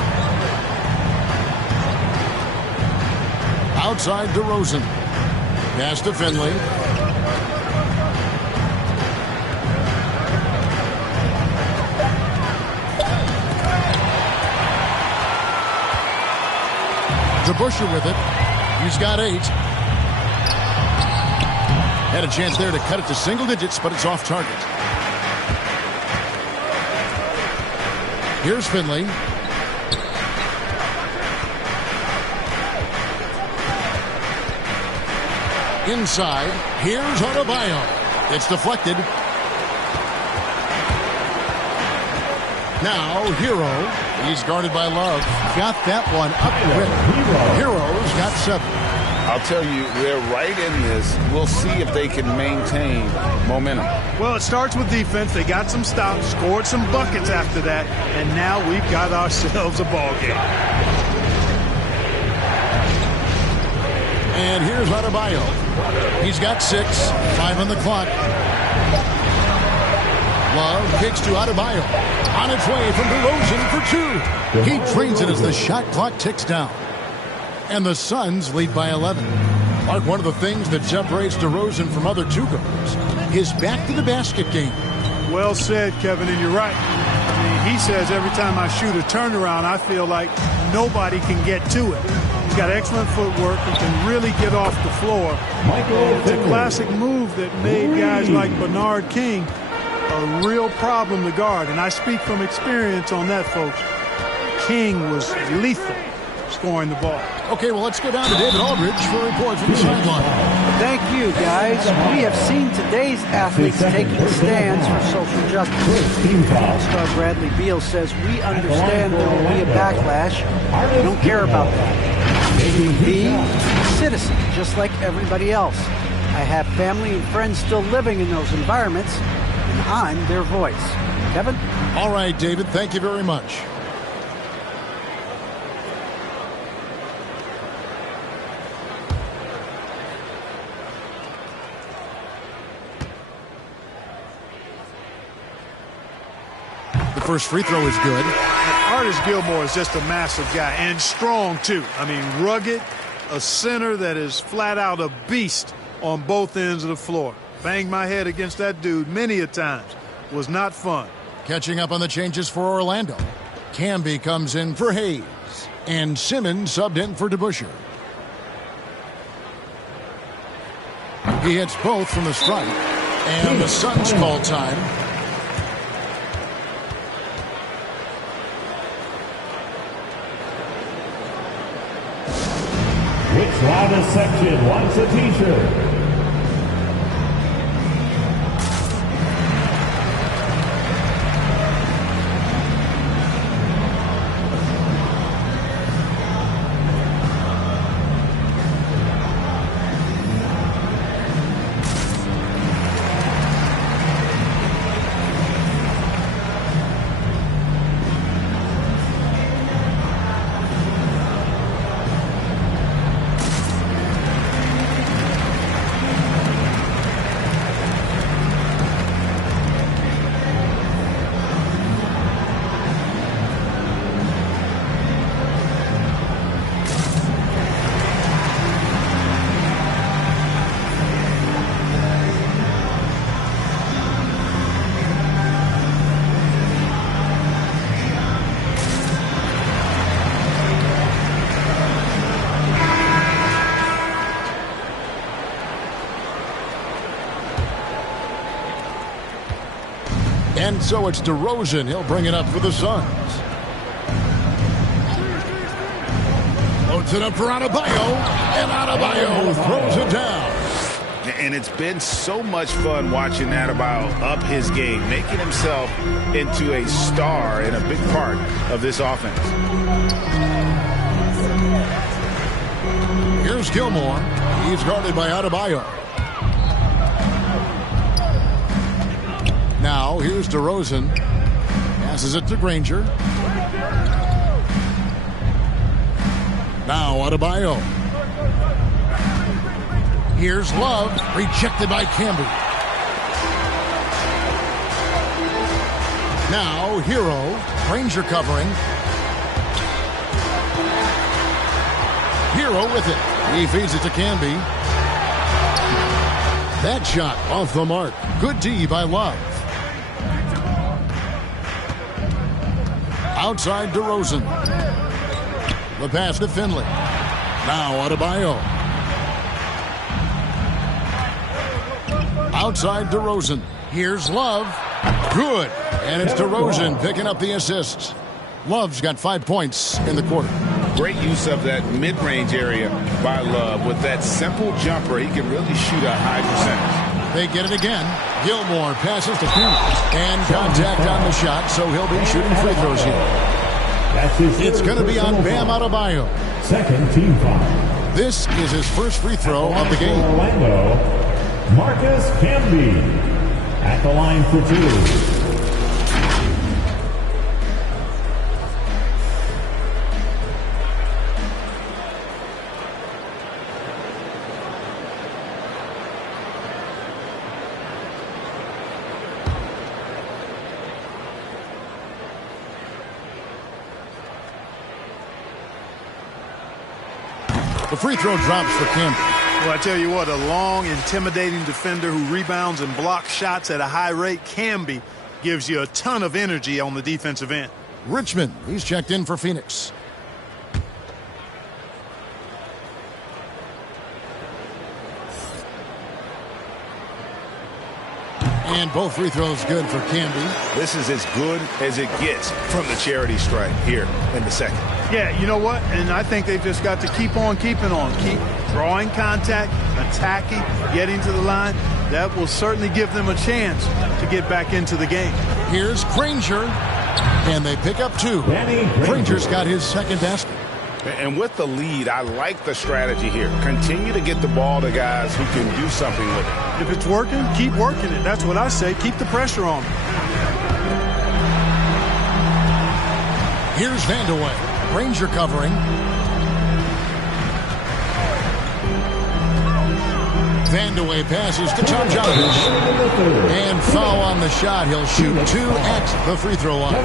Outside DeRozan. Pass to Finley. DeBusschere with it. He's got 8. Had a chance there to cut it to single digits, but it's off target. Here's Finley. Inside. Here's Adebayo. It's deflected. Now, Hero. He's guarded by Love. Got that one up with. Hero's got 7. I'll tell you, they're right in this. We'll see if they can maintain momentum. Well, it starts with defense. They got some stops, scored some buckets after that, and now we've got ourselves a ball game. And here's Adebayo. He's got 6, 5 on the clock. Love kicks to Adebayo. On its way from DeRozan for 2. He drains it as the shot clock ticks down. And the Suns lead by 11. Mark, one of the things that separates DeRozan from other two-guards, his back-to-the-basket game. Well said, Kevin, and you're right. I mean, he says every time I shoot a turnaround, I feel like nobody can get to it. He's got excellent footwork. He can really get off the floor. It's a classic move that made guys like Bernard King a real problem to guard. And I speak from experience on that, folks. King was lethal scoring the ball. Okay, well, let's go down to David Aldridge for a report from the sideline. Thank you, guys. We have seen today's athletes taking stands for social justice. All-star Bradley Beal says, we understand there will be a backlash. We don't care about that. Be a citizen, just like everybody else. I have family and friends still living in those environments, and I'm their voice. Kevin? All right, David, thank you very much. First free throw is good. Artis Gilmore is just a massive guy and strong too. I mean, rugged, a center that is flat out a beast on both ends of the floor. Banged my head against that dude many a times. Was not fun. Catching up on the changes for Orlando. Camby comes in for Hayes. And Simmons subbed in for DeBusschere. He hits both from the strike. And the Suns call time. Which loudest section wants a t-shirt? And so it's DeRozan. He'll bring it up for the Suns. Loads it up for Adebayo. And Adebayo throws it down. And it's been so much fun watching Adebayo up his game, making himself into a star and a big part of this offense. Here's Gilmore. He's guarded by Adebayo. Now, here's DeRozan. Passes it to Granger. Now, Adebayo. Here's Love. Rejected by Camby. Now, Hero. Granger covering. Hero with it. He feeds it to Camby. That shot off the mark. Good D by Love. Outside DeRozan. The pass to Finley. Now Adebayo. Outside DeRozan. Here's Love. Good. And it's DeRozan picking up the assists. Love's got 5 points in the quarter. Great use of that mid-range area by Love. With that simple jumper, he can really shoot a high percentage. They get it again. Gilmore passes to Kemba. And contact on the shot, so he'll be shooting free throws here. It's going to be on Bam Adebayo. Second team foul. This is his first free throw of the game. Orlando, Marcus Camby at the line for 2. The free throw drops for Campbell. Well, I tell you what, a long, intimidating defender who rebounds and blocks shots at a high rate, Camby, gives you a ton of energy on the defensive end. Richmond, he's checked in for Phoenix. And both free throws good for Camby. This is as good as it gets from the charity stripe here in the second. Yeah, you know what? And I think they've just got to keep on keeping on. Keep drawing contact, attacking, getting to the line. That will certainly give them a chance to get back into the game. Here's Granger. And they pick up 2. Granger's got his second basket. And with the lead, I like the strategy here. Continue to get the ball to guys who can do something with it. If it's working, keep working it. That's what I say. Keep the pressure on them. Here's Vandeweghe. Granger covering. Vandeweghe passes to Tom Jones. And foul on the shot. He'll shoot 2 at the free throw line.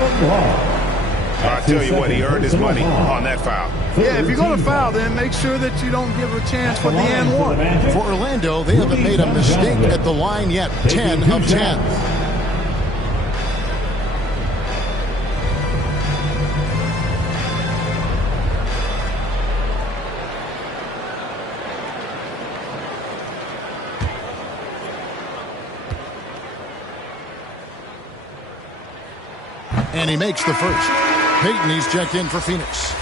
I tell you what, he earned his money on that foul. Yeah, if you're going to foul, then make sure that you don't give a chance for the and one. For Orlando, they haven't made a mistake at the line yet. 10 of 10. And he makes the first. Payton, he's checked in for Phoenix.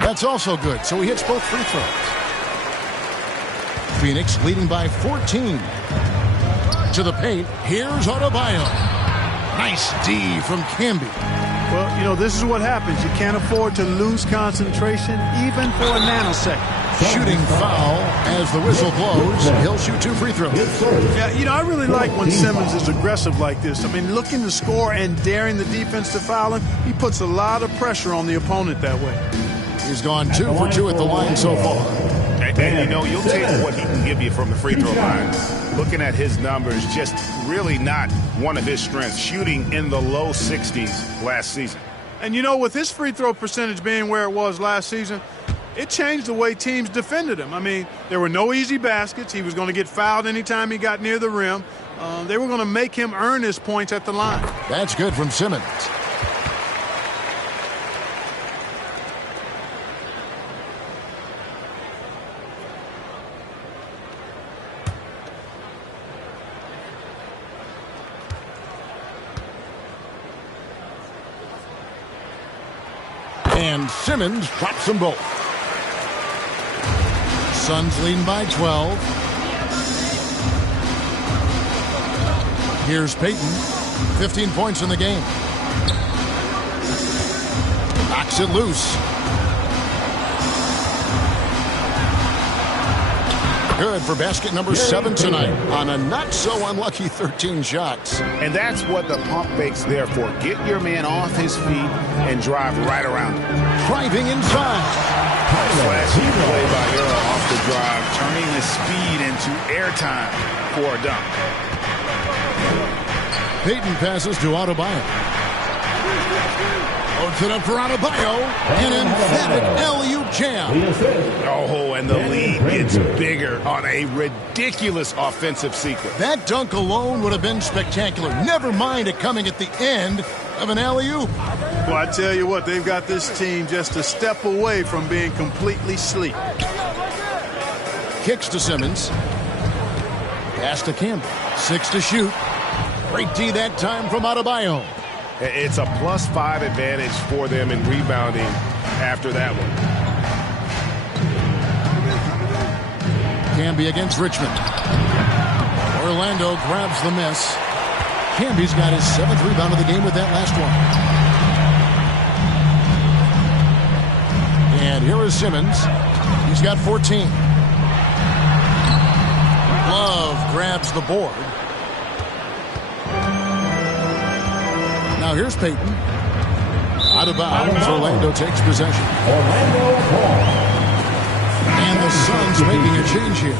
That's also good, so he hits both free throws. Phoenix leading by 14. To the paint, here's Adebayo. Nice D from Camby. Well, you know, this is what happens. You can't afford to lose concentration even for a nanosecond. Shooting foul as the whistle blows. He'll shoot 2 free throws. Yeah, you know, I really like when Simmons is aggressive like this. I mean, looking to score and daring the defense to foul him, he puts a lot of pressure on the opponent that way. He's gone 2 for 2 at the line so far. And you know, you'll take what he can give you from the free throw line. Looking at his numbers, just really not one of his strengths. Shooting in the low 60s last season. And you know, with his free throw percentage being where it was last season, it changed the way teams defended him. I mean, there were no easy baskets. He was going to get fouled anytime he got near the rim. They were going to make him earn his points at the line. That's good from Simmons. And Simmons drops them both. Suns leading by 12. Here's Payton. 15 points in the game. Knocks it loose. Good for basket number 7 tonight on a not-so-unlucky 13 shots. And that's what the pump fake's there for. Get your man off his feet and drive right around him. Driving inside. Flashy play by Earl off the drive, turning his speed into airtime for a dunk. Payton passes to Adebayo. Loads it up for Adebayo. An emphatic alley-oop jam. Oh, and the lead gets bigger on a ridiculous offensive sequence. That dunk alone would have been spectacular. Never mind it coming at the end of an alley-oop. Well, I tell you what, they've got this team just a step away from being completely asleep. Kicks to Simmons. Pass to Campbell. 6 to shoot. Great D that time from Adebayo. It's a +5 advantage for them in rebounding after that one. Camby against Richmond. Orlando grabs the miss. Camby's got his 7th rebound of the game with that last one. And here is Simmons. He's got 14. Love grabs the board. Now here's Payton. Out of bounds, Orlando takes possession. And the Suns making a change here.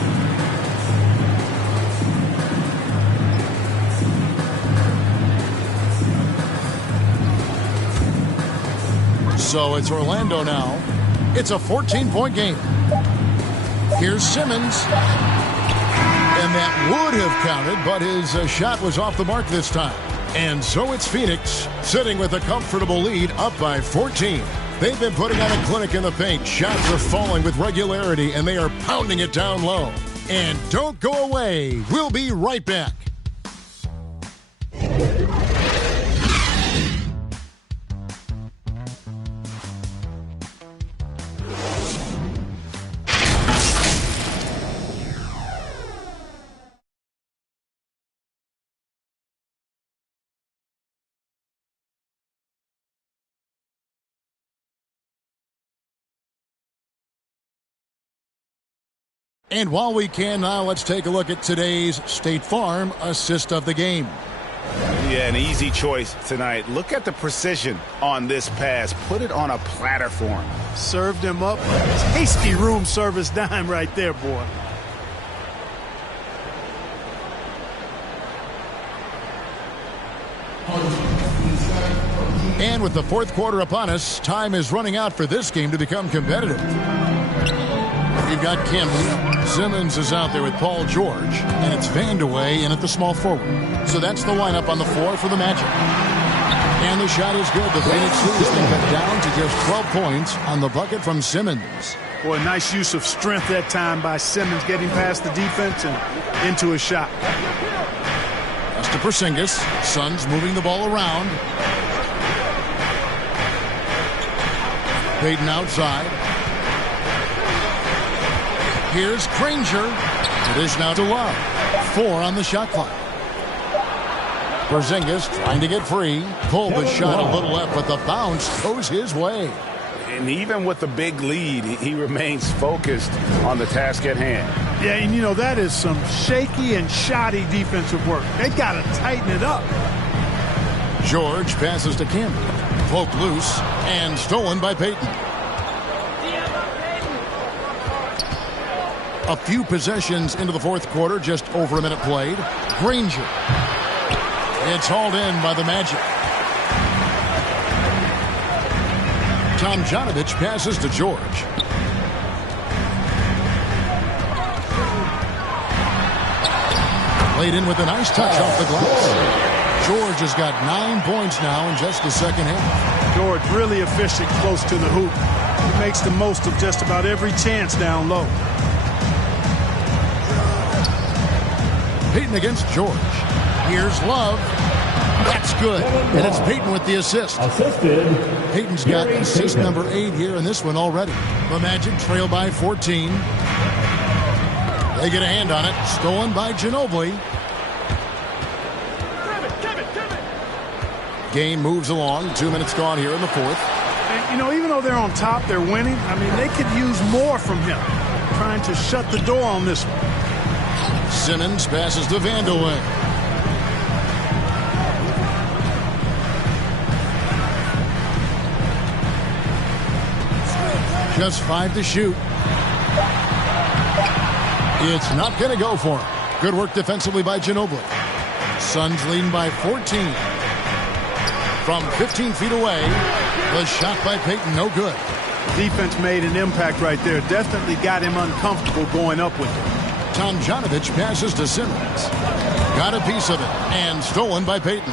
So it's Orlando now. It's a 14-point game. Here's Simmons. And that would have counted, but his shot was off the mark this time. And so it's Phoenix, sitting with a comfortable lead, up by 14. They've been putting on a clinic in the paint. Shots are falling with regularity, and they are pounding it down low. And don't go away. We'll be right back. And while we can now, let's take a look at today's State Farm assist of the game. Yeah, an easy choice tonight. Look at the precision on this pass. Put it on a platter for him. Served him up. Tasty room service dime right there, boy. And with the fourth quarter upon us, time is running out for this game to become competitive. You've got Campbell. Simmons is out there with Paul George, and it's Vandeweghe in at the small forward. So that's the lineup on the floor for the Magic. And the shot is good. The Phoenix Suns been cut down to just 12 points on the bucket from Simmons. Boy, nice use of strength that time by Simmons, getting past the defense and into a shot. That's to Porzingis. Suns moving the ball around. Payton outside. Here's Granger. It is now to Love. 4 on the shot clock. Porzingis trying to get free. Pulled the shot a little left, but the bounce goes his way. And even with the big lead, he remains focused on the task at hand. Yeah, and you know, that is some shaky and shoddy defensive work. They got to tighten it up. George passes to Campbell. Poked loose and stolen by Payton. A few possessions into the fourth quarter, just over a minute played. Granger. It's hauled in by the Magic. Tomjanovich passes to George. Laid in with a nice touch off the glass. George has got 9 points now in just the second half. George really efficient close to the hoop. He makes the most of just about every chance down low. Payton against George. Here's Love. That's good. And it's Payton with the assist. Assisted. Payton's got assist number 8 here in this one already. The Magic trail by 14. They get a hand on it. Stolen by Ginobili. Game moves along. 2 minutes gone here in the fourth. And, you know, even though they're on top, they're winning. I mean, they could use more from him. Trying to shut the door on this one. Simmons passes to Vandeweghe. Just 5 to shoot. It's not going to go for him. Good work defensively by Ginobili. Suns leading by 14. From 15 feet away, the shot by Payton, no good. Defense made an impact right there. Definitely got him uncomfortable going up with it. Tomjanovich passes to Simmons. Got a piece of it, and stolen by Payton.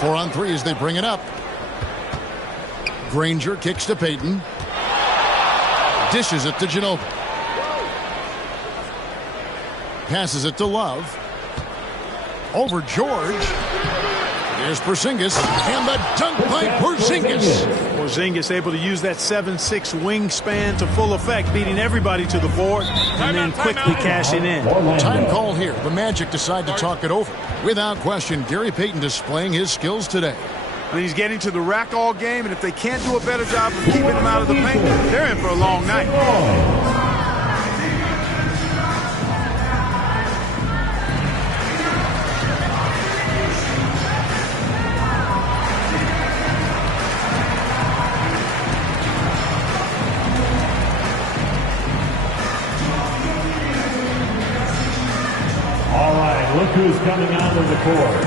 4 on 3 as they bring it up. Granger kicks to Payton. Dishes it to Ginobili. Passes it to Love. Over George. Here's Porzingis, and the dunk by Porzingis. Porzingis able to use that 7'6" wingspan to full effect, beating everybody to the board, and then quickly cashing in. Time call here. The Magic decide to talk it over. Without question, Gary Payton displaying his skills today. And he's getting to the rack all game, and if they can't do a better job of keeping him out of the paint, they're in for a long night. All right, look who's coming onto the court.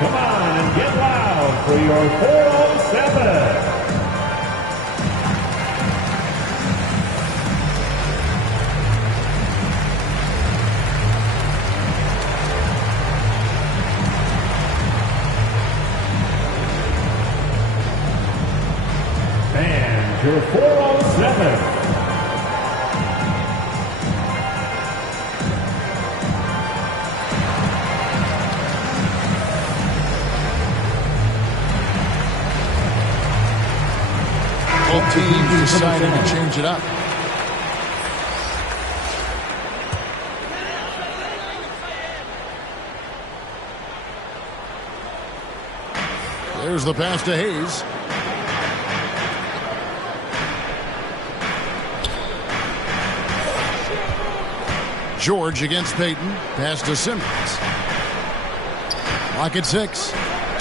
Come on and get loud for your 407. And your 407. Both teams deciding to change it up. There's the pass to Hayes. George against Payton. Pass to Simmons. Lock at 6.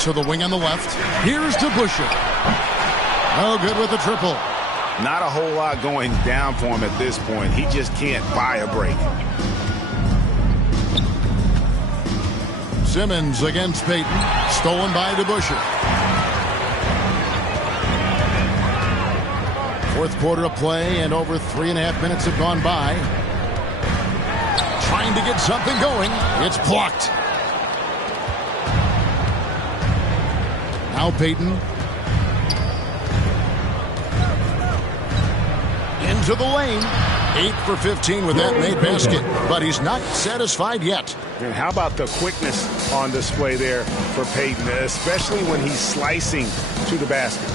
To the wing on the left. Here's to Busher. No good with the triple. Not a whole lot going down for him at this point. He just can't buy a break. Simmons against Payton. Stolen by DeBusschere. Fourth quarter of play, and over 3.5 minutes have gone by. Trying to get something going. It's blocked. Now Payton. Into the lane. 8 for 15 with that made basket, but he's not satisfied yet. And how about the quickness on display there for Payton, especially when he's slicing to the basket.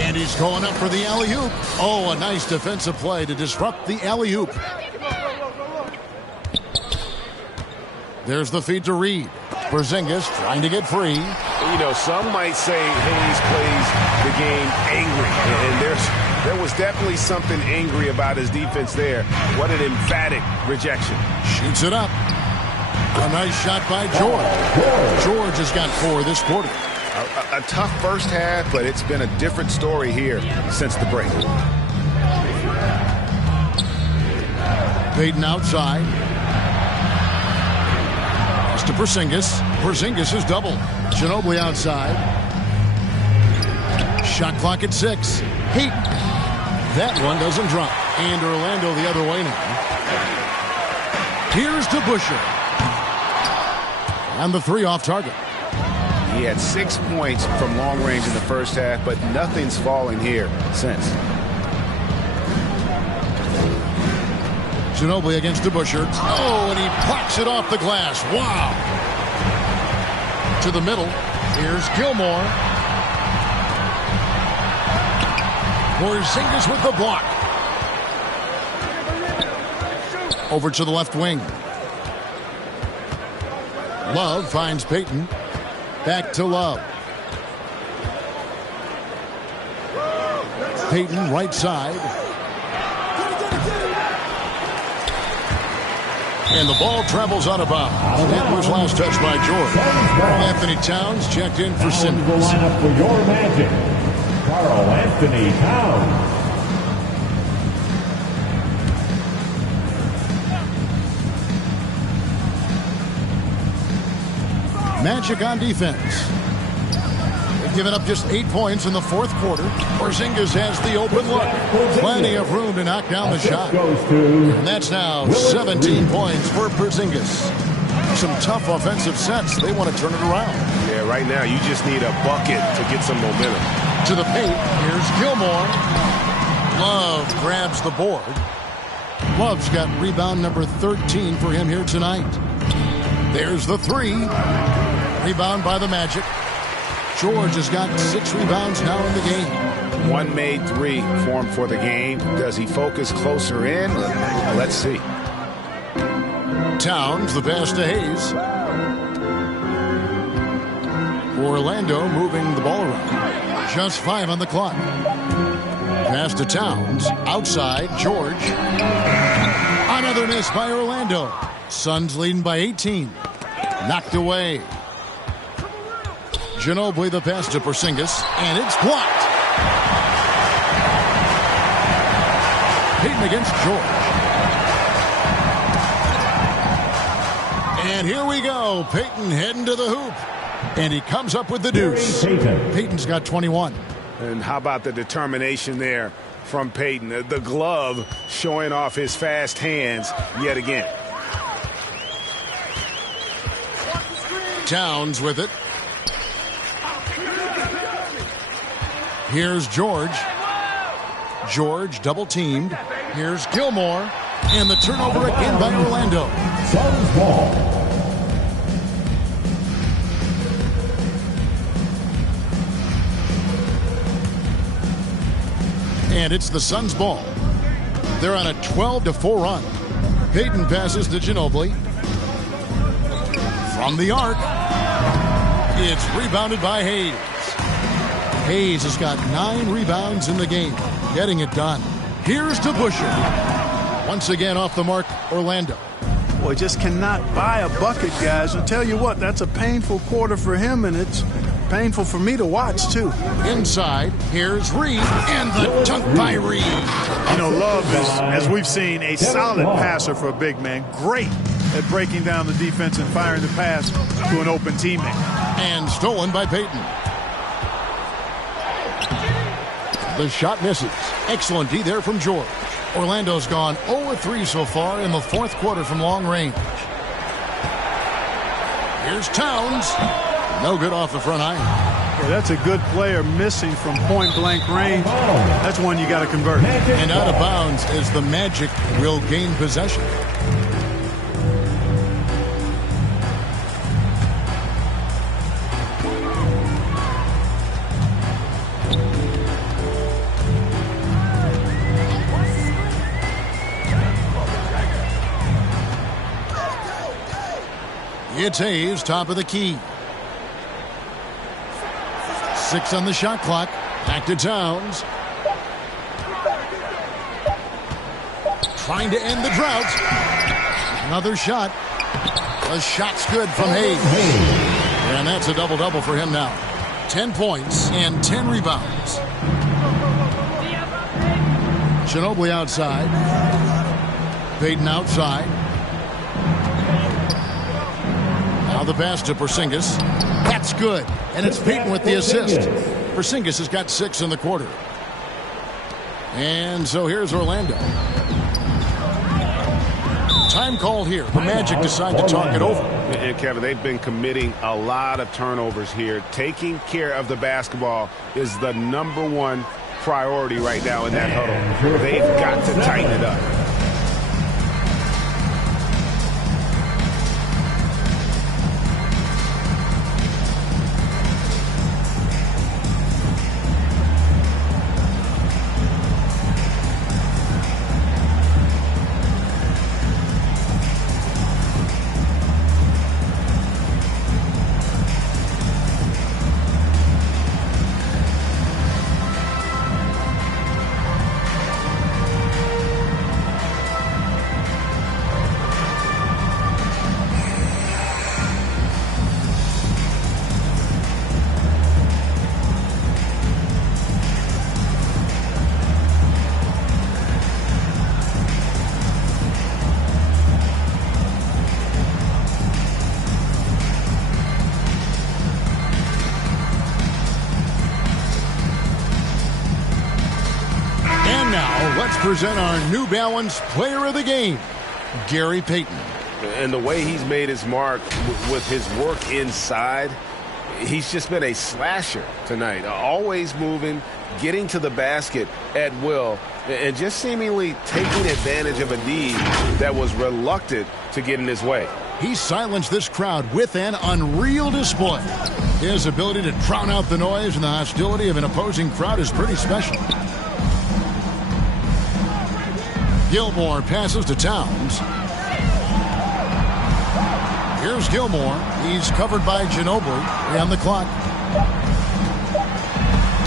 And he's going up for the alley-oop. Oh, a nice defensive play to disrupt the alley-oop. There's the feed to Reed. Porzingis trying to get free. You know, some might say Hayes plays the game angry, and there was definitely something angry about his defense there. What an emphatic rejection. Shoots it up. A nice shot by George. George has got 4 this quarter. A tough first half, but it's been a different story here since the break. Payton outside. Pass to Porzingis. Porzingis is double. Ginobili outside. Shot clock at 6. Heat. That one doesn't drop. And Orlando the other way now. Here's to Busher. And the 3 off target. He had 6 points from long range in the first half, but nothing's falling here since. Ginobili against DeBusschere. Oh, and he plucks it off the glass. Wow. To the middle. Here's Gilmore. Porzingis with the block. Over to the left wing. Love finds Payton. Back to Love. Payton right side. And the ball travels out of bounds. That was last touch by George. Anthony Towns checked in for Simmons. The lineup for your Magic, Karl Anthony Towns. Magic on defense. Giving up just 8 points in the fourth quarter. Porzingis has the open look. Plenty of room to knock down the shot. And that's now 17 points for Porzingis. Some tough offensive sets. They want to turn it around. Yeah, right now you just need a bucket to get some momentum. To the paint. Here's Gilmore. Love grabs the board. Love's got rebound number 13 for him here tonight. There's the three. Rebound by the Magic. George has got 6 rebounds now in the game. One made three for him for the game. Does he focus closer in? Let's see. Towns, the pass to Hayes. Orlando moving the ball around. Just 5 on the clock. Pass to Towns. Outside, George. Another miss by Orlando. Suns leading by 18. Knocked away. Ginobili the pass to Porzingis, and it's blocked. Payton against George. And here we go. Payton heading to the hoop. And he comes up with the deuce. Payton's got 21. And how about the determination there from Payton? The glove showing off his fast hands yet again. Towns with it. Here's George. George double teamed. Here's Gilmore. And the turnover again by Orlando. Suns ball. And it's the Suns ball. They're on a 12-4 run. Payton passes to Ginobili. From the arc. It's rebounded by Hayes. Hayes has got 9 rebounds in the game. Getting it done. Here's to Busher. Once again off the mark, Orlando. Boy, just cannot buy a bucket, guys. I tell you what, that's a painful quarter for him, and it's painful for me to watch, too. Inside, here's Reed, and the dunk by Reed. You know, Love is, as we've seen, a solid passer for a big man. Great at breaking down the defense and firing the pass to an open teammate. And stolen by Payton. The shot misses. Excellent D there from George. Orlando's gone 0-3 so far in the fourth quarter from long range. Here's Towns. No good off the front iron. Yeah, that's a good player missing from point-blank range. That's one you got to convert. And out of bounds as the Magic will gain possession. It's Hayes, top of the key. 6 on the shot clock. Back to Towns. Trying to end the drought. Another shot. The shot's good from Hayes. And that's a double-double for him now. 10 points and 10 rebounds. Ginobili outside. Payton outside. Now the pass to Porzingis. That's good. And it's Payton with the assist. Porzingis has got 6 in the quarter. And so here's Orlando. Time called here. The Magic decide to talk it over. And Kevin, they've been committing a lot of turnovers here. Taking care of the basketball is the #1 priority right now in that huddle. They've got to tighten it up. present our New Balance Player of the Game, Gary Payton. And the way he's made his mark with his work inside, he's just been a slasher tonight. Always moving, getting to the basket at will, and just seemingly taking advantage of a D that was reluctant to get in his way. He silenced this crowd with an unreal display. His ability to drown out the noise and the hostility of an opposing crowd is pretty special. Gilmore passes to Towns. Here's Gilmore. He's covered by Ginobili on the clock.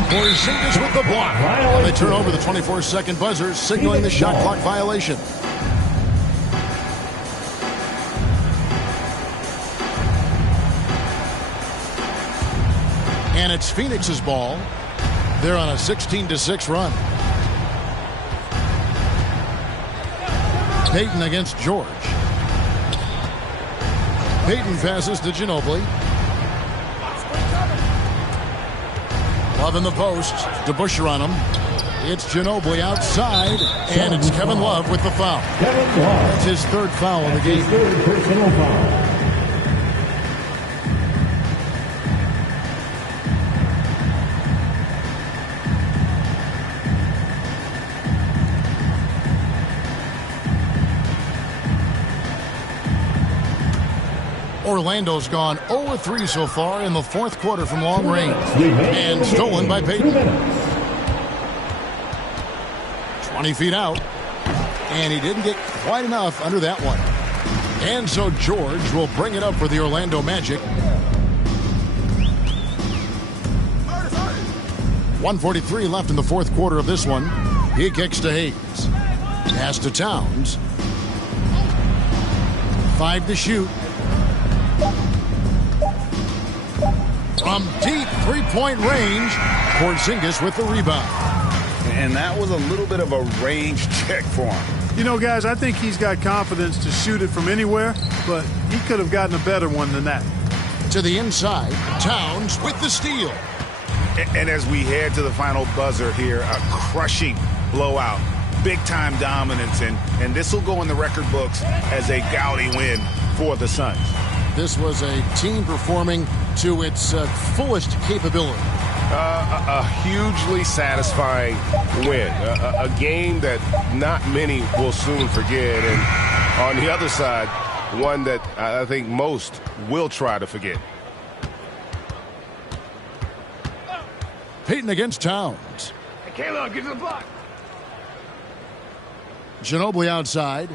Porzingis with the block. And they turn over the 24-second buzzer, signaling the shot clock violation. And it's Phoenix's ball. They're on a 16-6 run. Payton against George. Payton passes to Ginobili. Love in the post. DeBusschere on him. It's Ginobili outside, and it's Kevin Love with the foul. That's his third foul of the game. Third personal foul. Orlando's gone 0-3 so far in the fourth quarter from long range. And stolen by Payton. 20 feet out. And he didn't get quite enough under that one. And so George will bring it up for the Orlando Magic. 1:43 left in the fourth quarter of this one. He kicks to Hayes. Pass to Towns. 5 to shoot. From deep three-point range, Porzingis with the rebound. And that was a little bit of a range check for him. You know, guys, I think he's got confidence to shoot it from anywhere, but he could have gotten a better one than that. To the inside, Towns with the steal. And as we head to the final buzzer here, a crushing blowout. Big-time dominance, and this will go in the record books as a gaudy win for the Suns. This was a team performing to its fullest capability. A hugely satisfying win. A game that not many will soon forget. And on the other side, one that I think most will try to forget. Payton against Towns. Hey, Caleb, get to the block. Ginobili outside.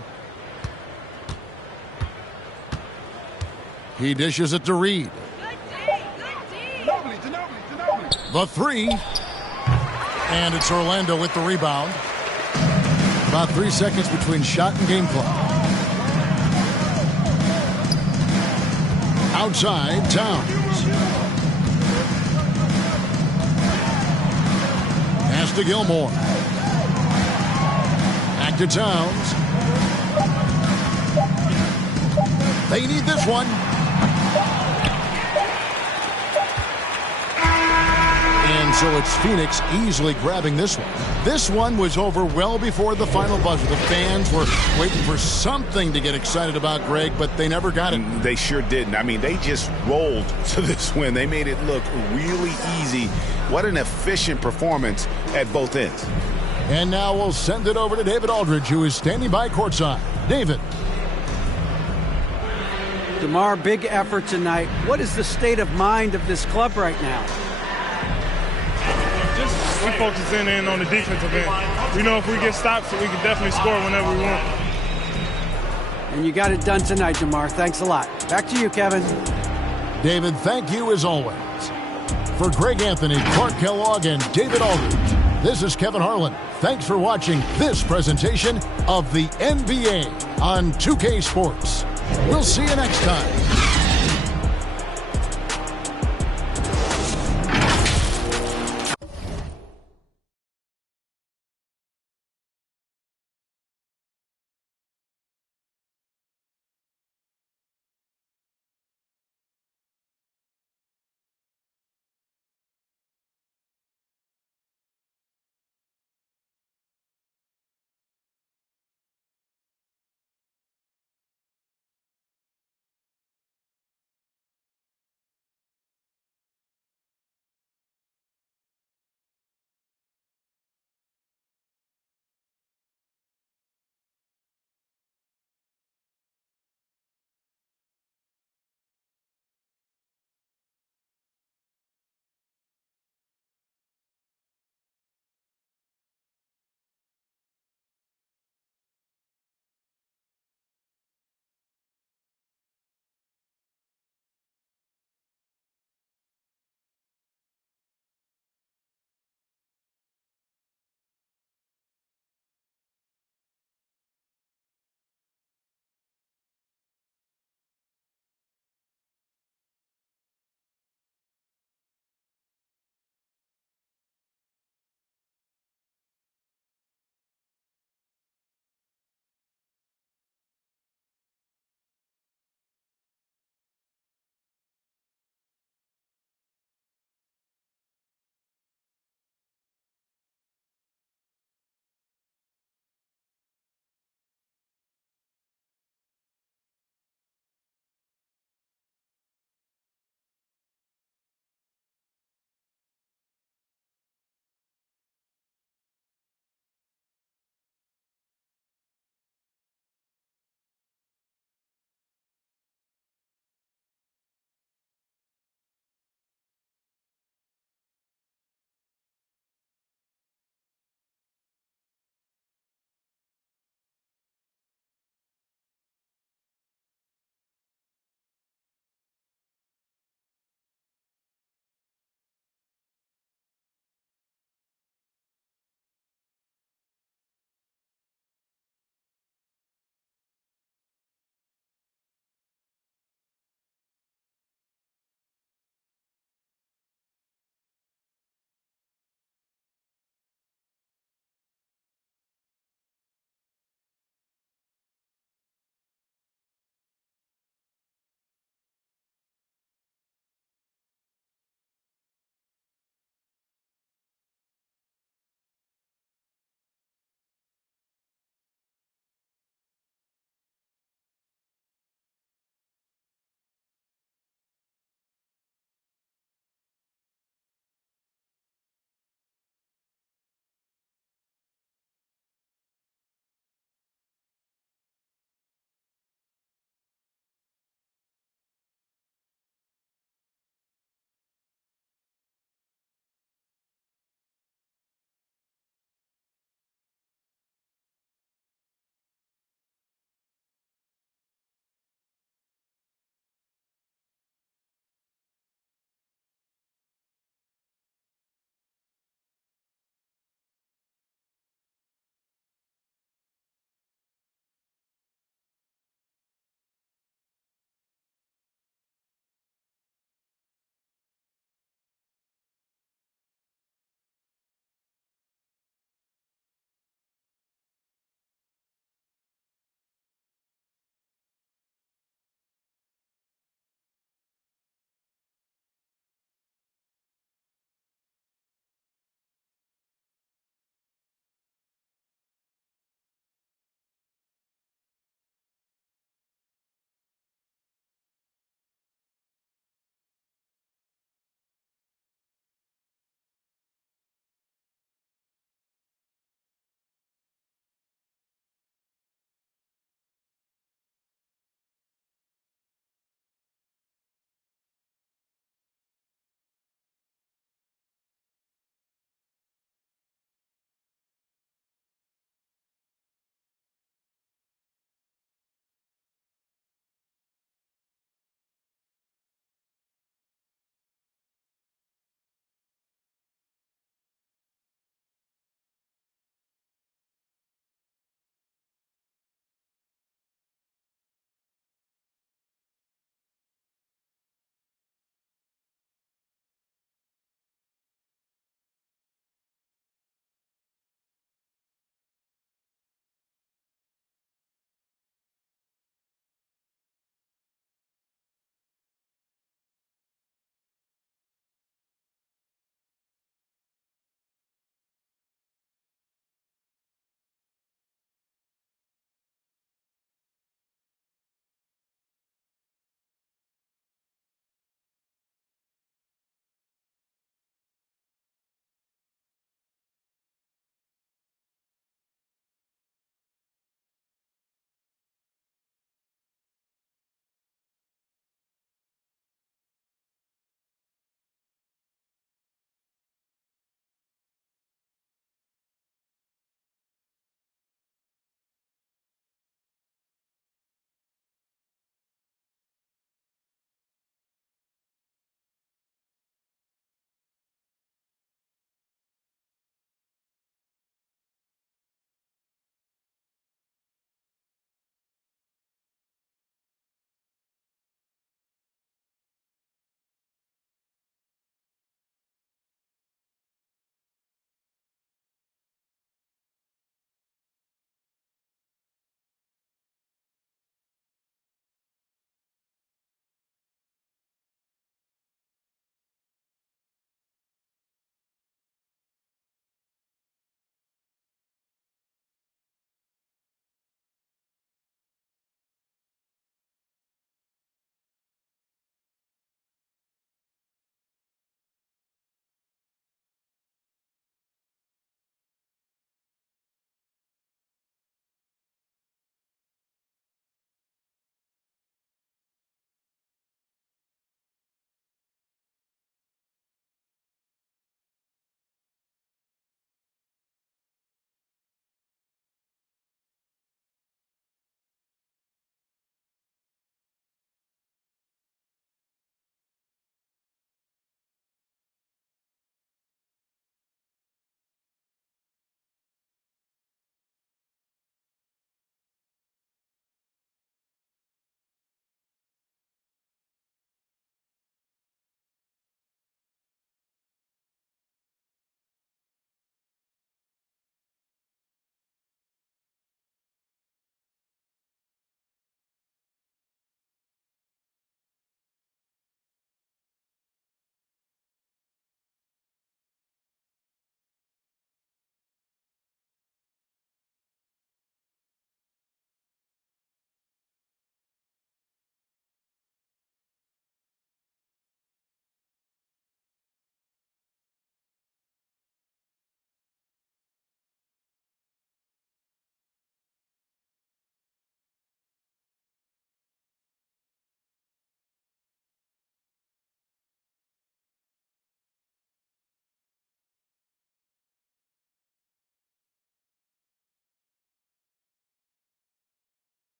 He dishes it to Reed. The three. And it's Orlando with the rebound. About 3 seconds between shot and game clock. Outside, Towns. Pass to Gilmore. Back to Towns. They need this one. And so it's Phoenix easily grabbing this one. This one was over well before the final buzzer. The fans were waiting for something to get excited about, Greg, but they never got it. They sure didn't. I mean, they just rolled to this win. They made it look really easy. What an efficient performance at both ends. And now we'll send it over to David Aldridge, who is standing by courtside. David. DeMar, big effort tonight. What is the state of mind of this club right now? Just we focus in on the defensive end. We know if we get stops, we can definitely score whenever we want. And you got it done tonight, DeMar. Thanks a lot. Back to you, Kevin. David, thank you as always. For Greg Anthony, Clark Kellogg, and David Aldridge, this is Kevin Harlan. Thanks for watching this presentation of the NBA on 2K Sports. We'll see you next time.